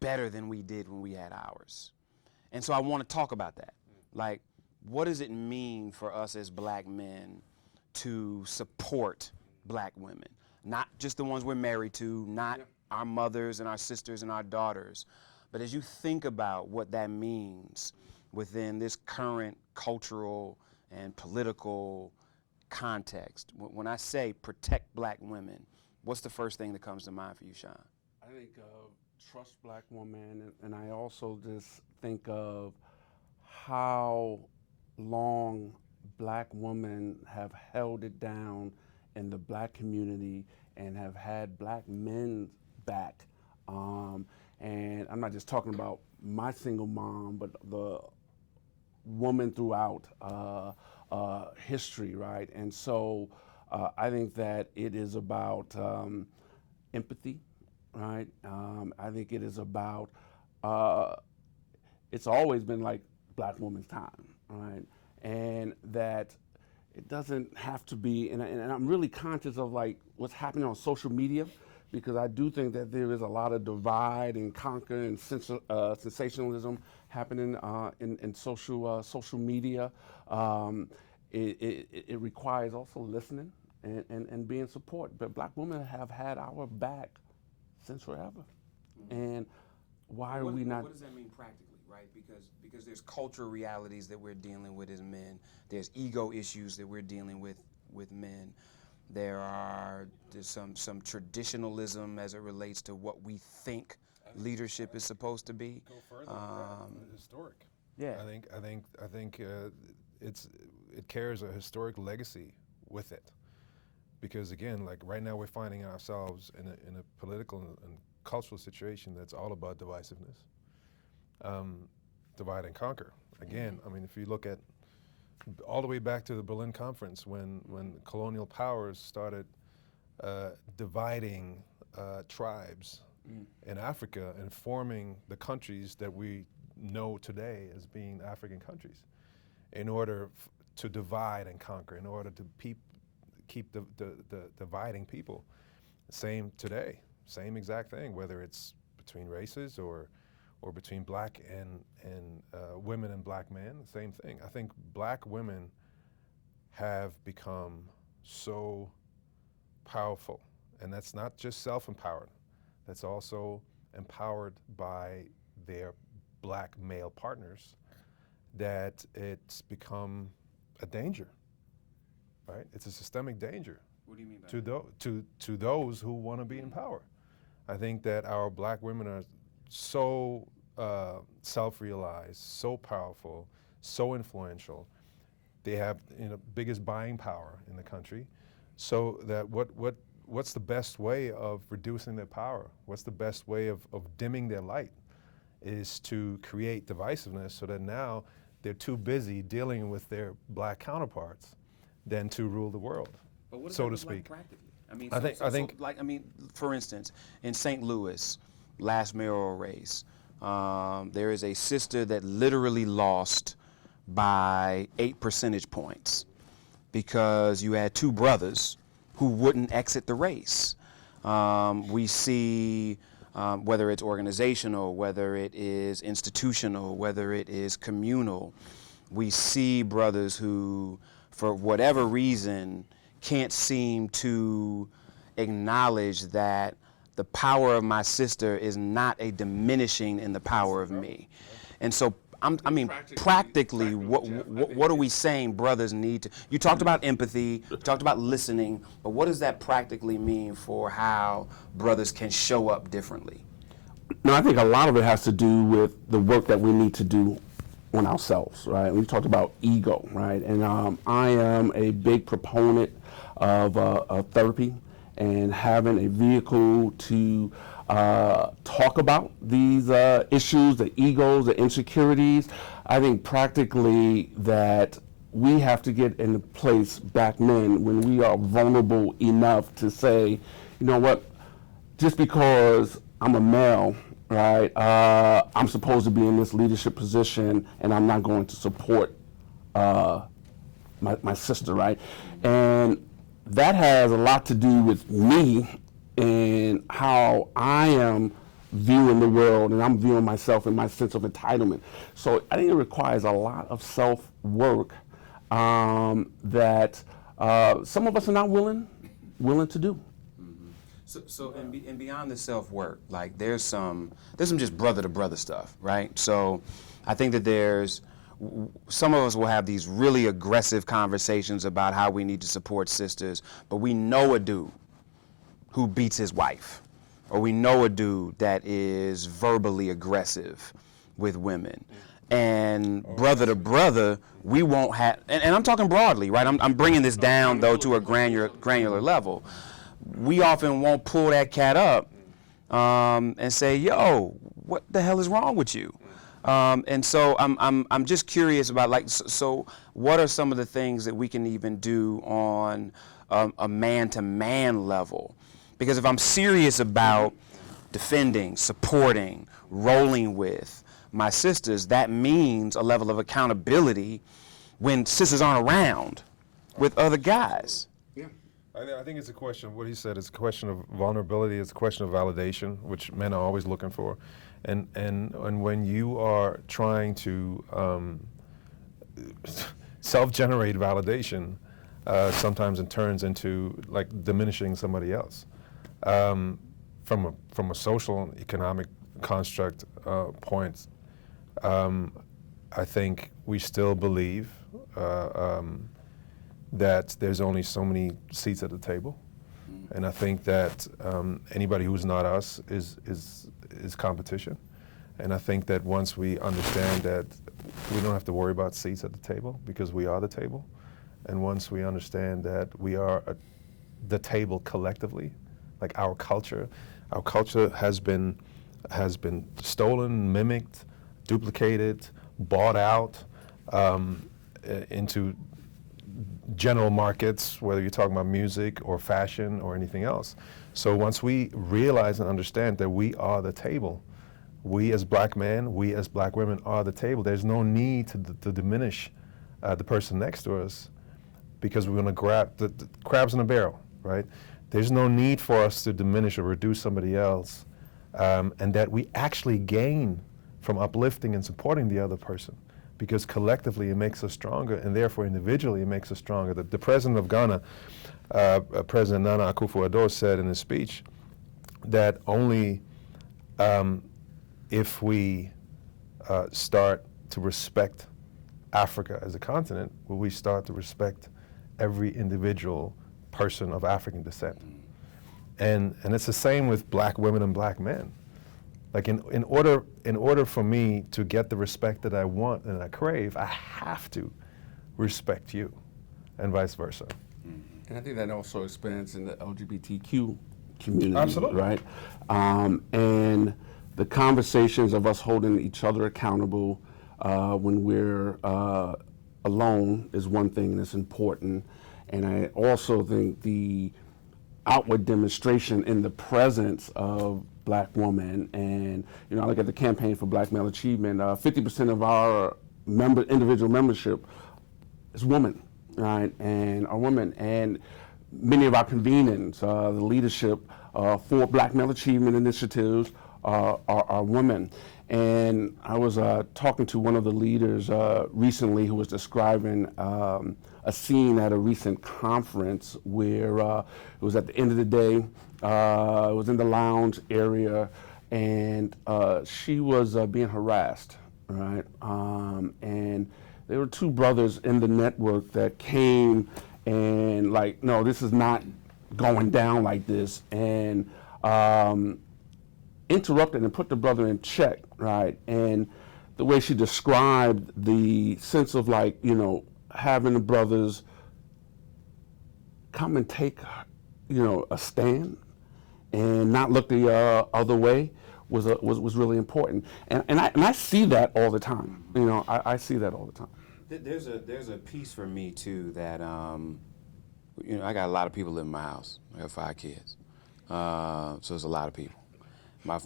better than we did when we had ours? And so I want to talk about that. Like, what does it mean for us as black men to support black women? Not just the ones we're married to, not our mothers and our sisters and our daughters, but as you think about what that means within this current cultural and political context, when I say protect black women, what's the first thing that comes to mind for you, Sean? I think of trust black woman, and I also just think of how long black women have held it down in the black community and have had black men back. And I'm not just talking about my single mom, but the woman throughout history, right? And so I think that it is about empathy, right? I think it is about, it's always been like black woman's time, right? And that it doesn't have to be, and I'm really conscious of like what's happening on social media, because I do think that there is a lot of divide and conquer and sensationalism happening in social media. It requires also listening and being support. But black women have had our back since forever. And why are we not? What does that mean practically, right? Because there's cultural realities that we're dealing with as men. There's ego issues that we're dealing with men. There's some traditionalism as it relates to what we think leadership is supposed to be. Go further. Historic. Yeah. I think it carries a historic legacy with it, because again, like right now, we're finding ourselves in a political and cultural situation that's all about divisiveness, divide and conquer. Again, I mean, if you look at all the way back to the Berlin Conference, when colonial powers started dividing tribes in Africa and forming the countries that we know today as being African countries, in order to divide and conquer, in order to keep the dividing people. Same today, same exact thing, whether it's between races or between black and women and black men, same thing. I think black women have become so powerful, and that's not just self-empowered, that's also empowered by their black male partners, that it's become a danger, right? It's a systemic danger. What do you mean by that? To those who want to be in power. I think that our black women are so self-realized, so powerful, so influential. They have biggest buying power in the country. So that what's the best way of reducing their power? What's the best way of dimming their light? Is to create divisiveness, so that now they're too busy dealing with their black counterparts than to rule the world, But what does so that to look speak. like practically? I mean, I think like, I mean, for instance, in St. Louis, last mayoral race, there is a sister that literally lost by 8 percentage points because you had two brothers who wouldn't exit the race. We see, whether it's organizational, whether it is institutional, whether it is communal, we see brothers who, for whatever reason, can't seem to acknowledge that the power of my sister is not a diminishing in the power of me. And so, I mean, practically, what are we saying brothers need to? You talked about empathy, you talked about listening, but what does that practically mean for how brothers can show up differently? No, I think a lot of it has to do with the work that we need to do on ourselves, right? We talked about ego, right? And I am a big proponent of therapy and having a vehicle to talk about these issues, the egos, the insecurities. I think practically that we have to get in a place back then when we are vulnerable enough to say, you know what, just because I'm a male, right, I'm supposed to be in this leadership position and I'm not going to support my sister, right? And that has a lot to do with me and how I am viewing the world, and I'm viewing myself and my sense of entitlement. So I think it requires a lot of self-work that some of us are not willing to do. So and beyond the self-work, like there's some just brother-to-brother stuff, right? So I think that some of us will have these really aggressive conversations about how we need to support sisters, but we know a dude who beats his wife, or we know a dude that is verbally aggressive with women. And brother to brother, we won't have, and I'm talking broadly, right? I'm bringing this down though to a granular level. We often won't pull that cat up and say, yo, what the hell is wrong with you? And so I'm just curious about, like, so what are some of the things that we can even do on a man-to-man level? Because if I'm serious about defending, supporting, rolling with my sisters, that means a level of accountability when sisters aren't around with other guys. I think it's a question of what he said. It's a question of vulnerability. It's a question of validation, which men are always looking for. And when you are trying to self-generate validation, sometimes it turns into like diminishing somebody else. From a social and economic construct point, I think we still believe that there's only so many seats at the table, and I think that anybody who's not us is is competition. And I think that once we understand that we don't have to worry about seats at the table because we are the table, and once we understand that we are the table collectively, like our culture has been stolen, mimicked, duplicated, bought out into general markets, whether you're talking about music or fashion or anything else. So once we realize and understand that we are the table, we as black men, we as black women are the table. There's no need to diminish the person next to us because we're going to grab the crabs in a barrel, right? There's no need for us to diminish or reduce somebody else, and that we actually gain from uplifting and supporting the other person, because collectively it makes us stronger, and therefore individually it makes us stronger. The president of Ghana, President Nana Akufo-Addo, said in his speech that only if we start to respect Africa as a continent will we start to respect every individual person of African descent. And it's the same with black women and black men. Like in order for me to get the respect that I want and I crave, I have to respect you, and vice versa. And I think that also expands in the LGBTQ community, Absolutely. right? And the conversations of us holding each other accountable when we're alone is one thing that's important. And I also think the outward demonstration in the presence of black women, and I look at the campaign for Black Male Achievement, 50% of our individual membership is women, right? And are women, and many of our convenings, the leadership for Black Male Achievement initiatives are women. And I was talking to one of the leaders recently who was describing a scene at a recent conference where it was at the end of the day, it was in the lounge area, and she was being harassed, right? And there were two brothers in the network that came and like, no, this is not going down like this, and interrupted and put the brother in check, right? And the way she described the sense of like, having the brothers come and take, a stand and not look the other way was really important. And I see that all the time. I see that all the time. There's a piece for me too that I got a lot of people live in my house. I got 5 kids, so there's a lot of people. My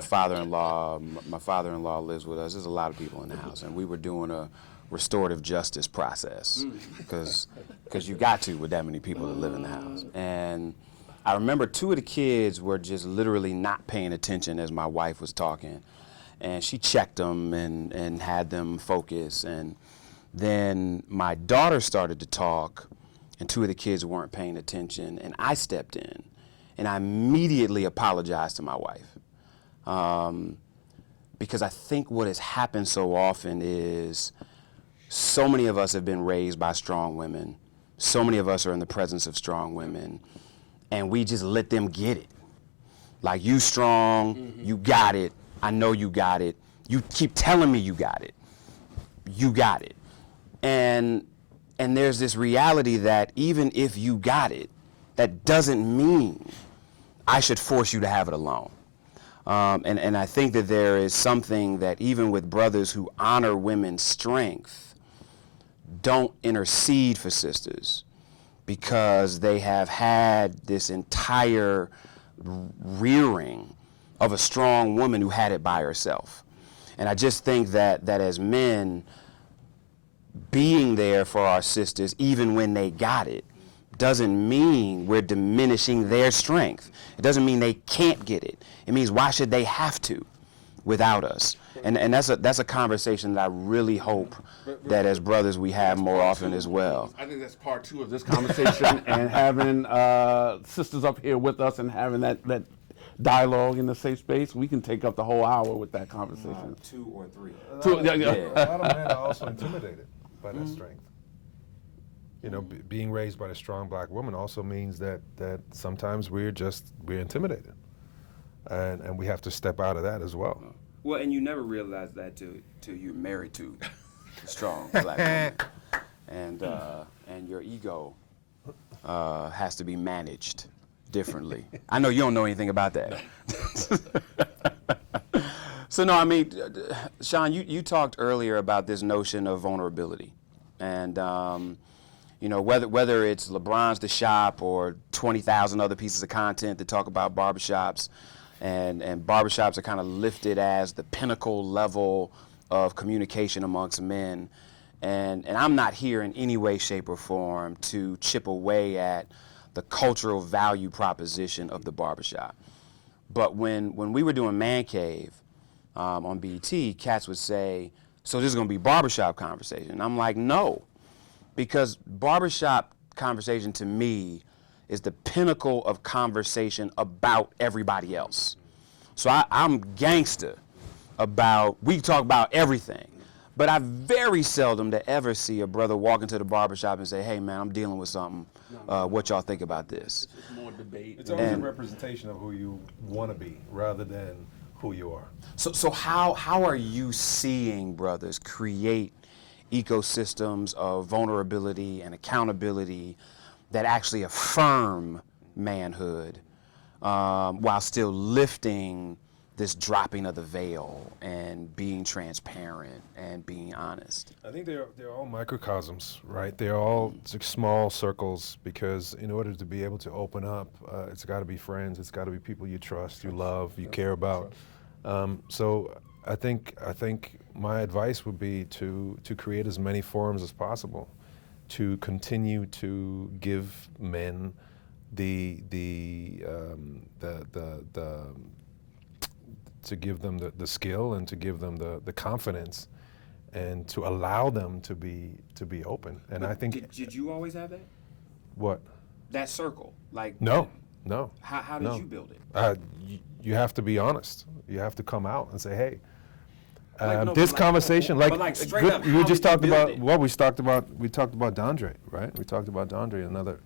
father-in-law lives with us. There's a lot of people in the house, and we were doing a restorative justice process because you got to with that many people that live in the house. And I remember 2 of the kids were just literally not paying attention as my wife was talking, and she checked them and had them focus. And then my daughter started to talk, and 2 of the kids weren't paying attention, and I stepped in. And I immediately apologized to my wife because I think what has happened so often is so many of us have been raised by strong women. So many of us are in the presence of strong women, and we just let them get it. Like, you strong, you got it, I know you got it, you keep telling me you got it, you got it. And there's this reality that even if you got it, that doesn't mean I should force you to have it alone. And I think that there is something that even with brothers who honor women's strength, don't intercede for sisters because they have had this entire rearing of a strong woman who had it by herself. And I just think that as men, being there for our sisters, even when they got it, doesn't mean we're diminishing their strength. It doesn't mean they can't get it. It means why should they have to without us? And that's a conversation that I really hope that as brothers we have more often as well. I think that's part 2 of this conversation and having sisters up here with us and having that dialogue in the safe space. We can take up the whole hour with that conversation. 2 or 3. Yeah. A lot of men are also intimidated by that strength. Being raised by a strong black woman also means that sometimes we're intimidated. and we have to step out of that as well. Well, and you never realize that till you're married to a strong black woman, and your ego has to be managed differently. I know you don't know anything about that. So no, I mean, Sean, you talked earlier about this notion of vulnerability, and you know, whether it's LeBron's The Shop or 20,000 other pieces of content that talk about barbershops, and barbershops are kind of lifted as the pinnacle level of communication amongst men, and I'm not here in any way, shape, or form to chip away at the cultural value proposition of the barbershop. But when we were doing Man Cave on BET, cats would say, so this is going to be barbershop conversation. And I'm like, no, because barbershop conversation to me is the pinnacle of conversation about everybody else. So I'm gangster about, we talk about everything, but I very seldom to ever see a brother walk into the barbershop and say, hey man, I'm dealing with something, what y'all think about this? It's more debate. It's always a representation of who you want to be rather than who you are. So how are you seeing brothers create ecosystems of vulnerability and accountability that actually affirm manhood while still lifting this dropping of the veil and being transparent and being honest? I think they're all microcosms, right? They're all small circles, because in order to be able to open up, it's got to be friends, it's got to be people you trust, you love, you care about. So I think my advice would be to create as many forums as possible, to continue to give men to give them the skill and to give them the confidence and to allow them to be open. And But I think did you always have that? what? That circle? Like No. How did No. you build it? You have to be honest. You have to come out and say, hey, No, this but conversation, but like straight up, we how just did you talked build about it? we talked about Dondre, right? We talked about Dondre,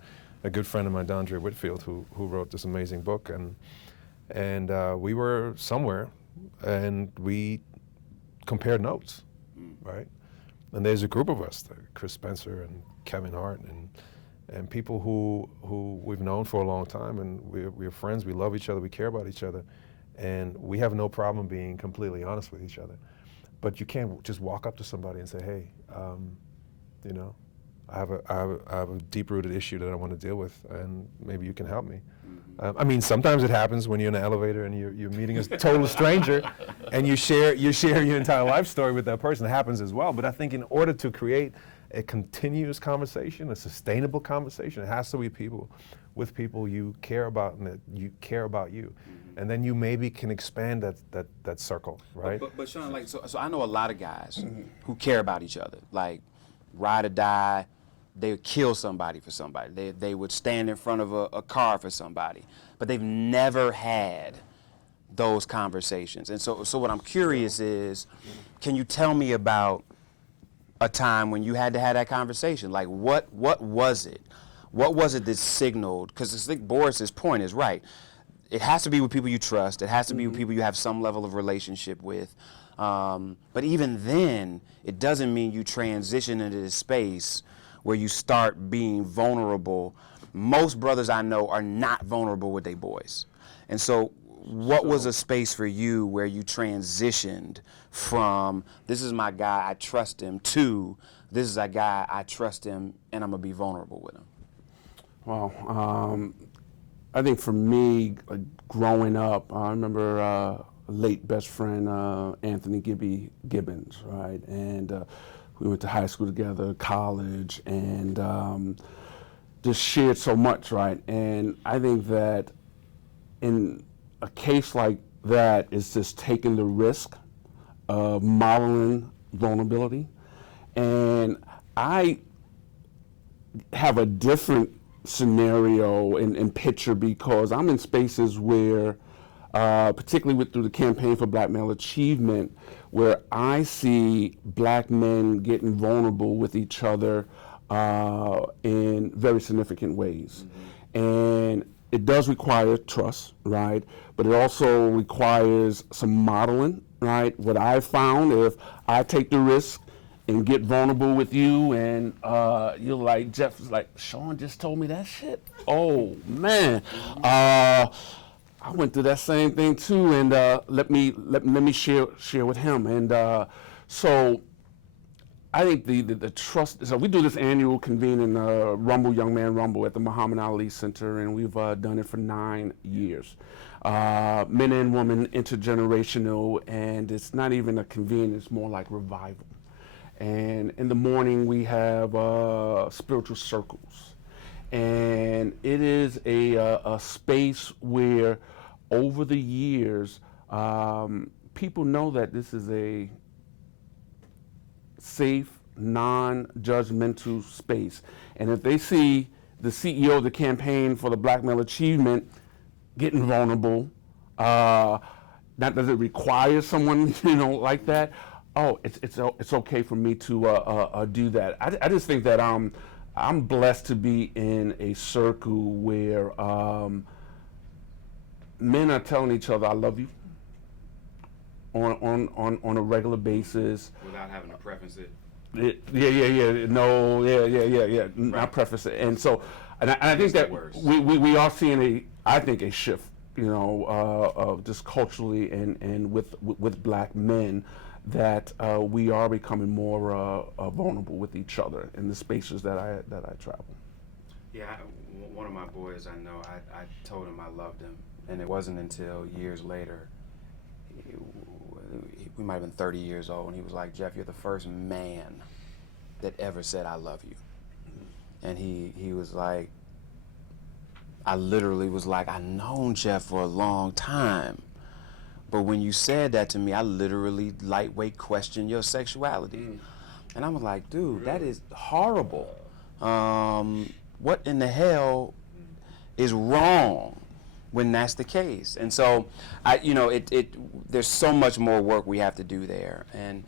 a good friend of mine, Dondre Whitfield, who wrote this amazing book, and we were somewhere, and we compared notes, right? And there's a group of us, Chris Spencer and Kevin Hart, and people who we've known for a long time, and we're friends, we love each other, we care about each other, and we have no problem being completely honest with each other. But you can't just walk up to somebody and say, hey, you know, I have a deep-rooted issue that I want to deal with, and maybe you can help me. I mean, sometimes it happens when you're in an elevator and you're meeting a total stranger, and you share your entire life story with that person. It happens as well. But I think in order to create a continuous conversation, a sustainable conversation, it has to be with people you care about and that you care about you. And then you maybe can expand that circle, right? But Sean, like, so I know a lot of guys who care about each other, like ride or die. They would kill somebody for somebody. They would stand in front of a car for somebody, but they've never had those conversations. And so what I'm curious is, can you tell me about a time when you had to have that conversation? Like, what was it? What was it that signaled? Because I think Boris's point is right. It has to be with people you trust. It has to be with people you have some level of relationship with. But even then, it doesn't mean you transition into this space where you start being vulnerable. Most brothers I know are not vulnerable with their boys. And so what was a space for you where you transitioned from, this is my guy, I trust him, to, this is a guy, I trust him, and I'm going to be vulnerable with him? Well, I think for me, growing up, I remember a late best friend, Anthony Gibbons, right? And we went to high school together, college, and just shared so much, right? And I think that in a case like that, it's just taking the risk of modeling vulnerability. And I have a different scenario and picture, because I'm in spaces where, particularly through the Campaign for Black Male Achievement, where I see black men getting vulnerable with each other in very significant ways. And it does require trust, right? But it also requires some modeling, right? What I found, if I take the risk and get vulnerable with you, and you're like, Jeff is like, Sean just told me that shit. Oh man, I went through that same thing too, and let me share with him, and so. I think the trust, so we do this annual convening, Rumble, Young Man Rumble at the Muhammad Ali Center, and we've done it for 9 years. Men and women, intergenerational, and it's not even a convene, it's more like revival. And in the morning we have spiritual circles. And it is a space where over the years, people know that this is a safe, non-judgmental space. And if they see the CEO of the campaign for the Black Male Achievement getting vulnerable, not that it requires someone, like that, oh, it's okay for me to do that. I just think that I'm blessed to be in a circle where men are telling each other, I love you, on a regular basis. Without having to preface it. Yeah. Not preface it. And so, and I think that we are seeing a shift, just culturally and with black men, that we are becoming more vulnerable with each other in the spaces that I travel. Yeah, one of my boys I know, I told him I loved him, and it wasn't until years later. We might have been 30 years old, and he was like, Jeff, you're the first man that ever said I love you. And he was like, I literally was like, I've known Jeff for a long time, but when you said that to me, I literally lightweight questioned your sexuality. And I was like, dude, that is horrible. What in the hell is wrong when that's the case? And so, there's so much more work we have to do there. And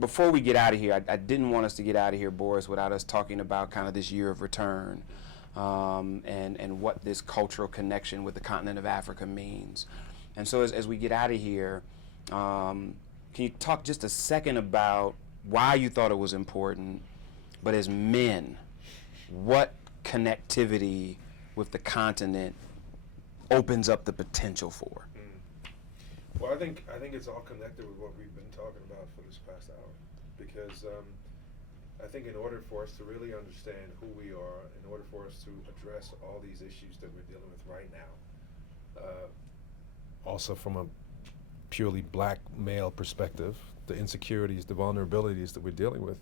before we get out of here, I didn't want us to get out of here, Boris, without us talking about kind of this year of return, and what this cultural connection with the continent of Africa means. And so as we get out of here, can you talk just a second about why you thought it was important, but as men, what connectivity with the continent opens up the potential for? Well, I think it's all connected with what we've been talking about for this past hour, because I think in order for us to really understand who we are, in order for us to address all these issues that we're dealing with right now, also from a purely black male perspective, the insecurities, the vulnerabilities that we're dealing with,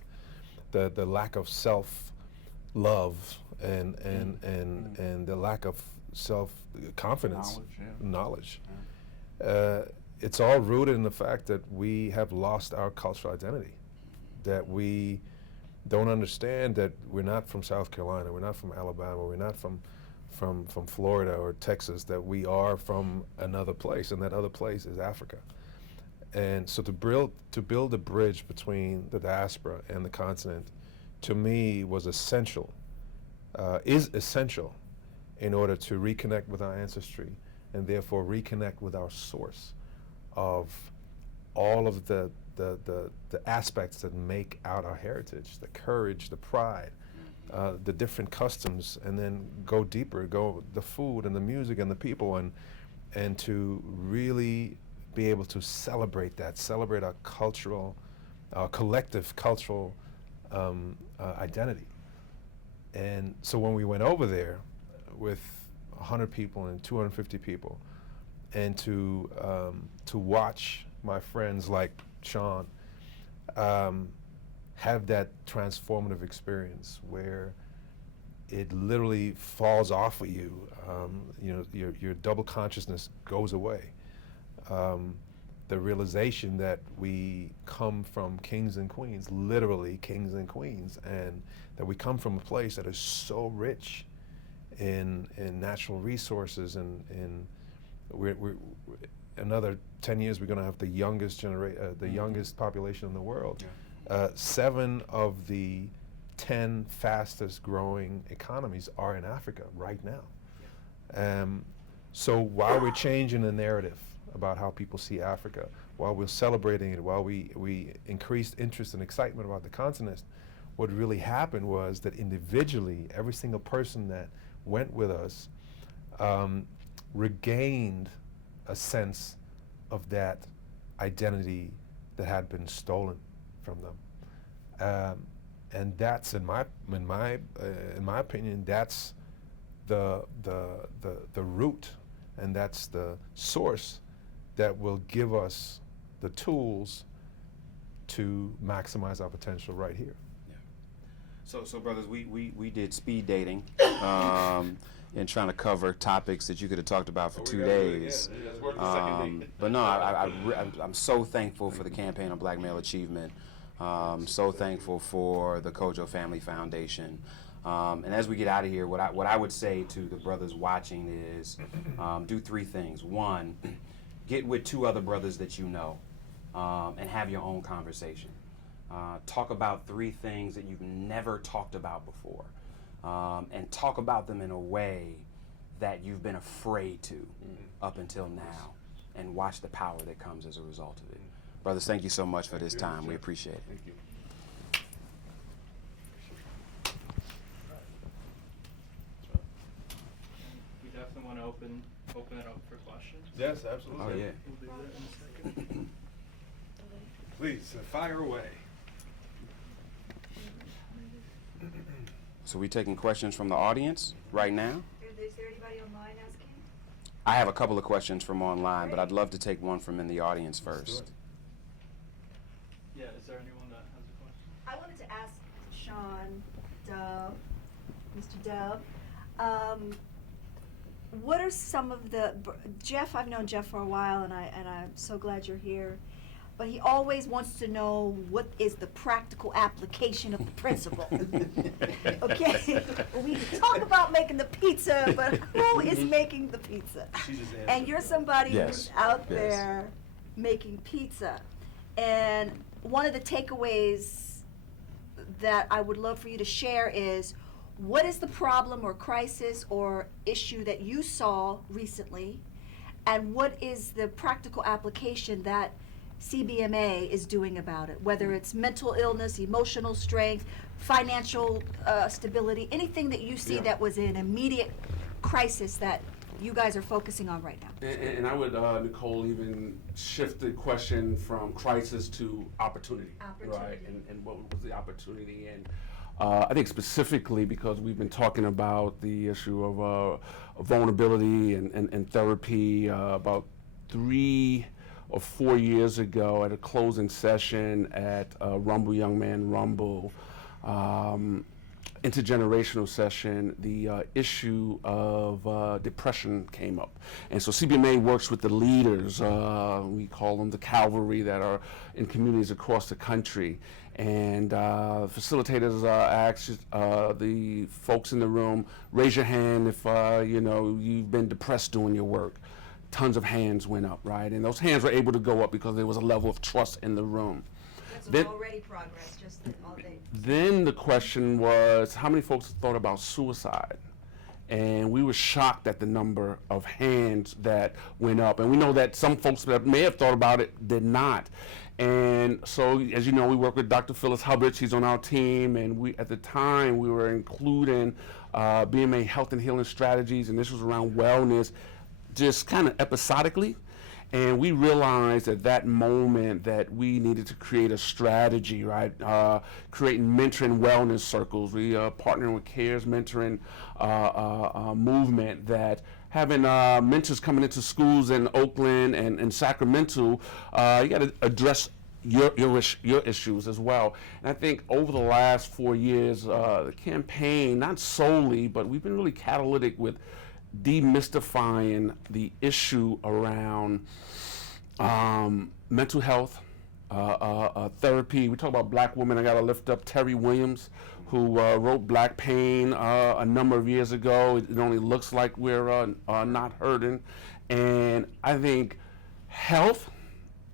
the lack of self-love and the lack of self-confidence, knowledge. It's all rooted in the fact that we have lost our cultural identity, that we don't understand that we're not from South Carolina, we're not from Alabama, we're not from Florida or Texas, that we are from another place, and that other place is Africa. And so to build a bridge between the diaspora and the continent, to me, was essential, is essential, in order to reconnect with our ancestry and therefore reconnect with our source of all of the aspects that make out our heritage, the courage, the pride, the different customs, and then go deeper, go the food and the music and the people, and to really be able to celebrate our cultural, collective cultural identity. And so when we went over there with 100 people and 250 people, and to watch my friends like Sean have that transformative experience where it literally falls off of you, your double consciousness goes away. The realization that we come from kings and queens, literally kings and queens, and that we come from a place that is so rich in natural resources, and we're another 10 years we're going to have the youngest youngest population in the world. 7 of the 10 fastest growing economies are in Africa right now. So while we're changing the narrative about how people see Africa, while we're celebrating it, while we increased interest and excitement about the continent, what really happened was that individually, every single person that went with us regained a sense of that identity that had been stolen from them, and that's in my opinion, that's the root, and that's the source that will give us the tools to maximize our potential right here. So brothers, we did speed dating, and trying to cover topics that you could have talked about for 2 days. But no, I'm so thankful for the Campaign on Black Male Achievement. So thankful for the Kojo Family Foundation. And as we get out of here, what I would say to the brothers watching is, do 3 things. 1, get with 2 other brothers that you know, and have your own conversation. Talk about 3 things that you've never talked about before, and talk about them in a way that you've been afraid to up until now, and watch the power that comes as a result of it. Brothers, thank you so much for this time. We appreciate it. Thank you. We definitely want to open it up for questions. Yes, absolutely. Oh yeah. We'll do that in a second. Please, fire away. So we taking questions from the audience right now? Is there anybody online asking? I have a couple of questions from online, but I'd love to take one from in the audience first. Yeah, is there anyone that has a question? I wanted to ask Sean, Dove, Mr. Dove, what are some of Jeff, I've known Jeff for a while, and I'm so glad you're here, but he always wants to know what is the practical application of the principle. Okay, we talk about making the pizza, but who is making the pizza? And you're somebody who's out there making pizza. And one of the takeaways that I would love for you to share is, what is the problem or crisis or issue that you saw recently, and what is the practical application that CBMA is doing about it, whether it's mental illness, emotional strength, financial stability, anything that you see that was an immediate crisis that you guys are focusing on right now. And I would, Nicole, even shift the question from crisis to opportunity. Right? And what was the opportunity? And I think specifically because we've been talking about the issue of vulnerability and therapy about 3 or 4 years ago at a closing session at Rumble Young Man Rumble, intergenerational session, the issue of depression came up. And so CBMA works with the leaders, we call them the cavalry, that are in communities across the country. And facilitators asked the folks in the room, raise your hand if you've been depressed doing your work. Tons of hands went up, right? And those hands were able to go up because there was a level of trust in the room. That's already progress, just that all day. Then the question was, how many folks thought about suicide? And we were shocked at the number of hands that went up. And we know that some folks that may have thought about it did not. And so, as you know, we work with Dr. Phyllis Hubbard. She's on our team. And we, at the time, we were including BMA health and healing strategies. And this was around wellness, just kind of episodically. And we realized at that moment that we needed to create a strategy, right? Creating mentoring wellness circles. We partnering with CARES mentoring movement, that having mentors coming into schools in Oakland and Sacramento, you got to address your issues as well. And I think over the last 4 years, the campaign, not solely, but we've been really catalytic with demystifying the issue around mental health, therapy. We talk about Black women. I got to lift up Terry Williams, who wrote Black Pain a number of years ago. It only looks like we're not hurting. And I think health,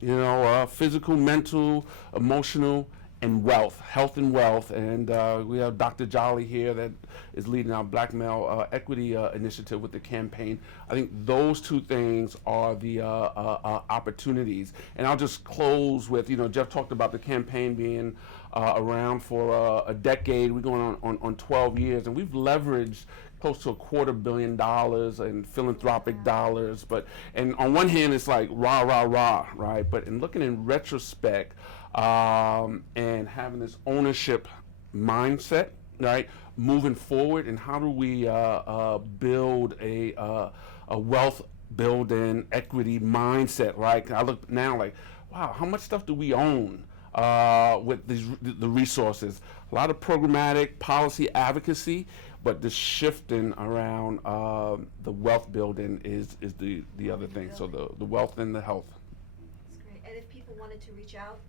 physical, mental, emotional, and wealth, health and wealth, and we have Dr. Jolly here that is leading our Black Male Equity Initiative with the campaign. I think those two things are the opportunities. And I'll just close with, Jeff talked about the campaign being around for a decade. We're going on 12 years, and we've leveraged close to $250 million in philanthropic dollars. And on one hand, it's like rah, rah, rah, right? But in looking in retrospect, and having this ownership mindset, right, moving forward, and how do we build a wealth building equity mindset, right? I look now like, wow, how much stuff do we own with the resources? A lot of programmatic policy advocacy, but the shifting around the wealth building is the other thing. So the wealth and the health. That's great. And if people wanted to reach out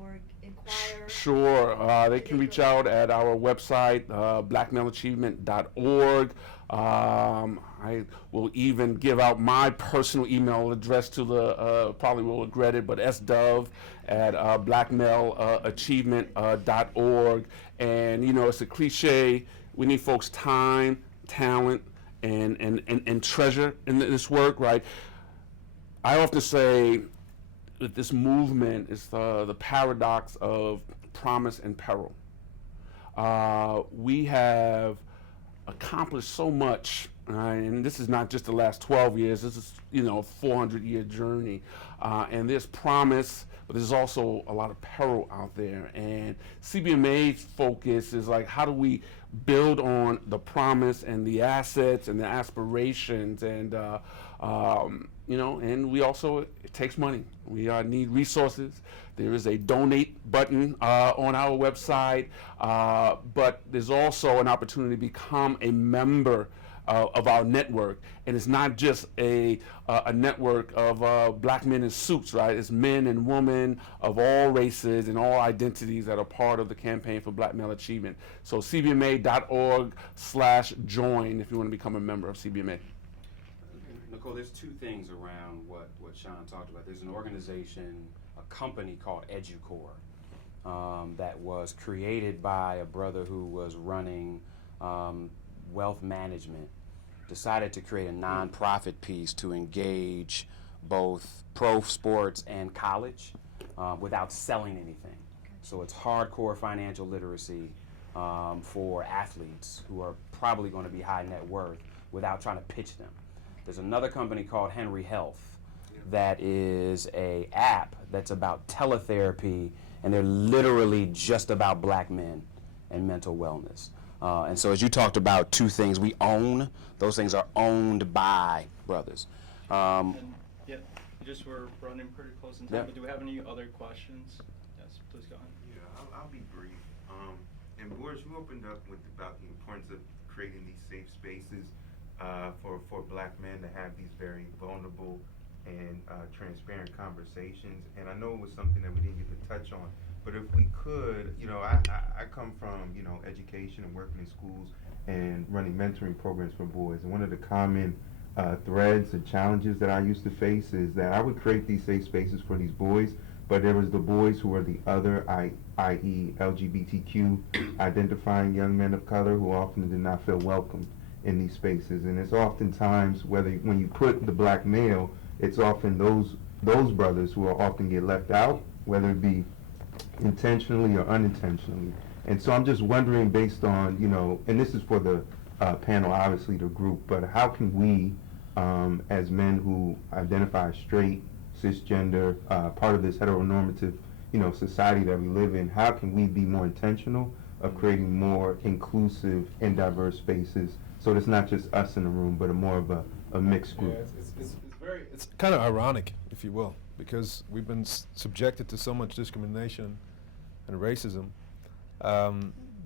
or inquire? Sure. They can reach out at our website, blackmaleachievement.org. I will even give out my personal email address to the, probably will regret it, but sdove at blackmaleachievement.org. And, it's a cliche. We need folks' time, talent, and treasure in this work, right? I often say that this movement is the paradox of promise and peril. We have accomplished so much, and this is not just the last 12 years, this is, a 400-year journey. And there's promise, but there's also a lot of peril out there. And CBMA's focus is like, how do we build on the promise and the assets and the aspirations, and and we also, it takes money. We need resources. There is a donate button on our website, but there's also an opportunity to become a member of our network. And it's not just a network of black men in suits, right? It's men and women of all races and all identities that are part of the campaign for Black Male Achievement. So cbma.org/join if you want to become a member of CBMA. Nicole, there's two things around what Sean talked about. There's an organization, a company called EduCore, that was created by a brother who was running wealth management, decided to create a nonprofit piece to engage both pro sports and college without selling anything. So it's hardcore financial literacy for athletes who are probably going to be high net worth without trying to pitch them. There's another company called Henry Health that is a app that's about teletherapy, and they're literally just about black men and mental wellness. And so as you talked about two things we own, those things are owned by brothers. And yeah, just we're running pretty close in time, Yeah. but do we have any other questions? Yes, please go ahead. Yeah, I'll be brief. And Boris, you opened up with about the importance of creating these safe spaces for black men to have these very vulnerable and transparent conversations. And I know it was something that we didn't get to touch on, but if we could, I come from, education and working in schools and running mentoring programs for boys. And one of the common threads and challenges that I used to face is that I would create these safe spaces for these boys, but there was the boys who were the other, i.e. LGBTQ identifying young men of color, who often did not feel welcome in these spaces. And it's oftentimes, when you put the black male, it's often those brothers who are often get left out, whether it be intentionally or unintentionally. And so I'm just wondering, based on, and this is for the panel, obviously the group, but how can we, as men who identify straight, cisgender, part of this heteronormative, society that we live in, how can we be more intentional of creating more inclusive and diverse spaces, so it's not just us in the room, but more of a mixed group? Yeah, it's kind of ironic, if you will, because we've been subjected to so much discrimination and racism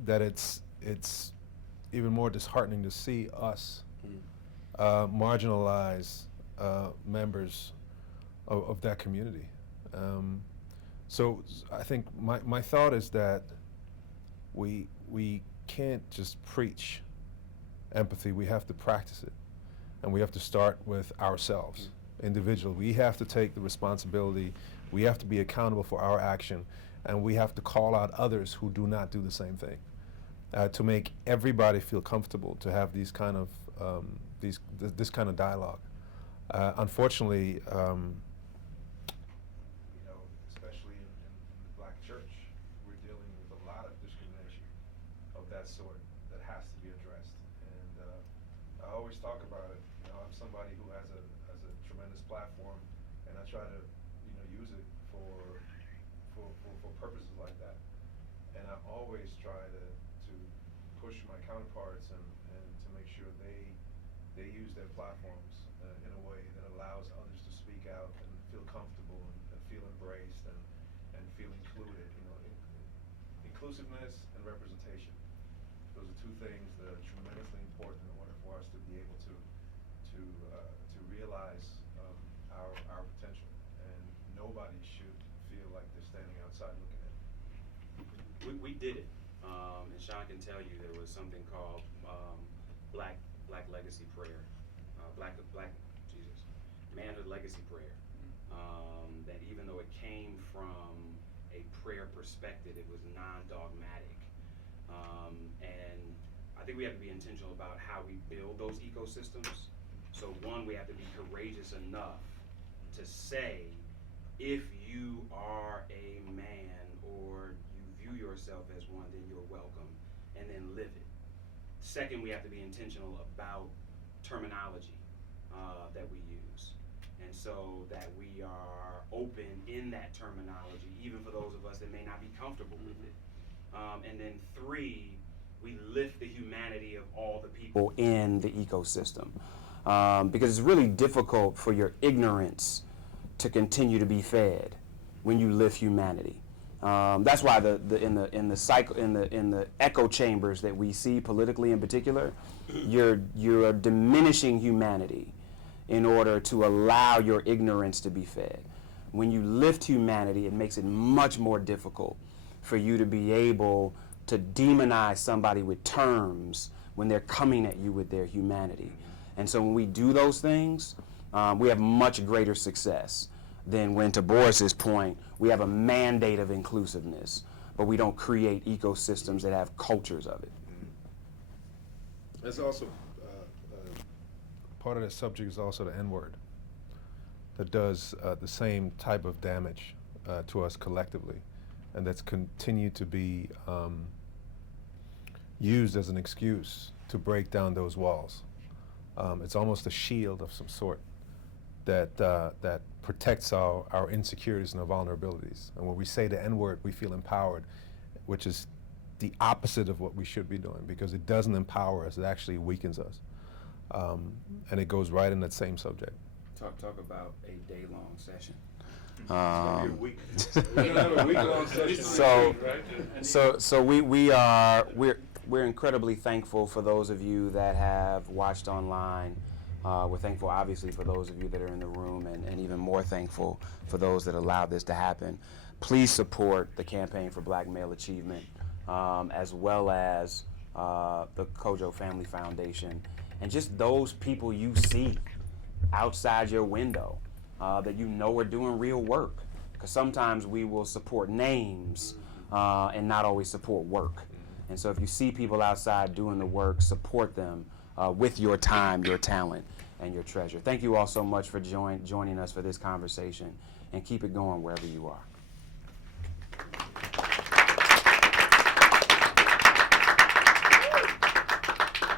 that it's even more disheartening to see us marginalize members of that community. So I think my thought is that we can't just preach empathy, we have to practice it. And we have to start with ourselves, individually. We have to take the responsibility, we have to be accountable for our action, and we have to call out others who do not do the same thing, to make everybody feel comfortable to have these kind of this kind of dialogue. Unfortunately, especially in the black church, we're dealing with a lot of discrimination of that sort that has to be addressed. And I always talk about it. I'm somebody who has a tremendous platform, and I try to use it for purposes like that. And I always try to push my counterparts and to make sure they use their platforms in a way that allows others to speak out and feel comfortable and feel embraced and feel included. Inclusiveness and representation. Those are two things that are tremendously important in order for us to be able to realize our potential. And nobody should feel like they're standing outside looking in. We did it, and Sean can tell you there was something called Black Legacy Prayer, Manhood Legacy Prayer. That even though it came from a prayer perspective, it was non-dogmatic, and I think we have to be intentional about how we build those ecosystems. So one, we have to be courageous enough to say, if you are a man or you view yourself as one, then you're welcome, and then live it. Second, we have to be intentional about terminology that we use, and so that we are open in that terminology, even for those of us that may not be comfortable with it. And then three, we lift the humanity of all the people in the ecosystem, because it's really difficult for your ignorance to continue to be fed when you lift humanity. That's why in the echo chambers that we see politically in particular, you're diminishing humanity in order to allow your ignorance to be fed. When you lift humanity, it makes it much more difficult for you to be able to demonize somebody with terms when they're coming at you with their humanity. And so when we do those things, we have much greater success than when, to Boris's point, we have a mandate of inclusiveness, but we don't create ecosystems that have cultures of it. There's also part of the subject is also the N-word that does the same type of damage to us collectively, and that's continued to be used as an excuse to break down those walls. It's almost a shield of some sort that protects our insecurities and our vulnerabilities. And when we say the N-word, we feel empowered, which is the opposite of what we should be doing, because it doesn't empower us, it actually weakens us. And it goes right in that same subject. Talk about a day-long session. It's gonna be a week. We're gonna have a week-long session. So we're incredibly thankful for those of you that have watched online. We're thankful, obviously, for those of you that are in the room, and even more thankful for those that allowed this to happen. Please support the Campaign for Black Male Achievement, as well as the Kojo Family Foundation, and just those people you see outside your window that you know are doing real work. Because sometimes we will support names and not always support work. And so if you see people outside doing the work, support them with your time, your talent, and your treasure. Thank you all so much for joining us for this conversation, and keep it going wherever you are.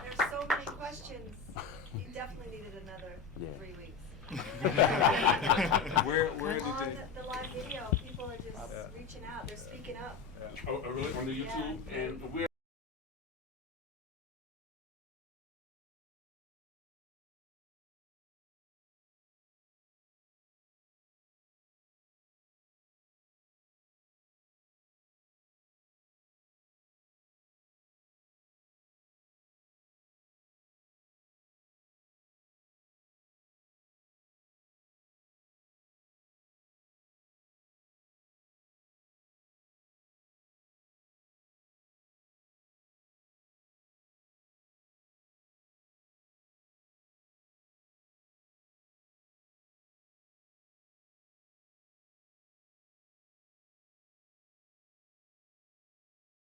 There's so many questions. You definitely needed another 3 weeks. Where On the live video, people are just reaching out. They're speaking up. Oh, really? On the YouTube? Yeah. And we're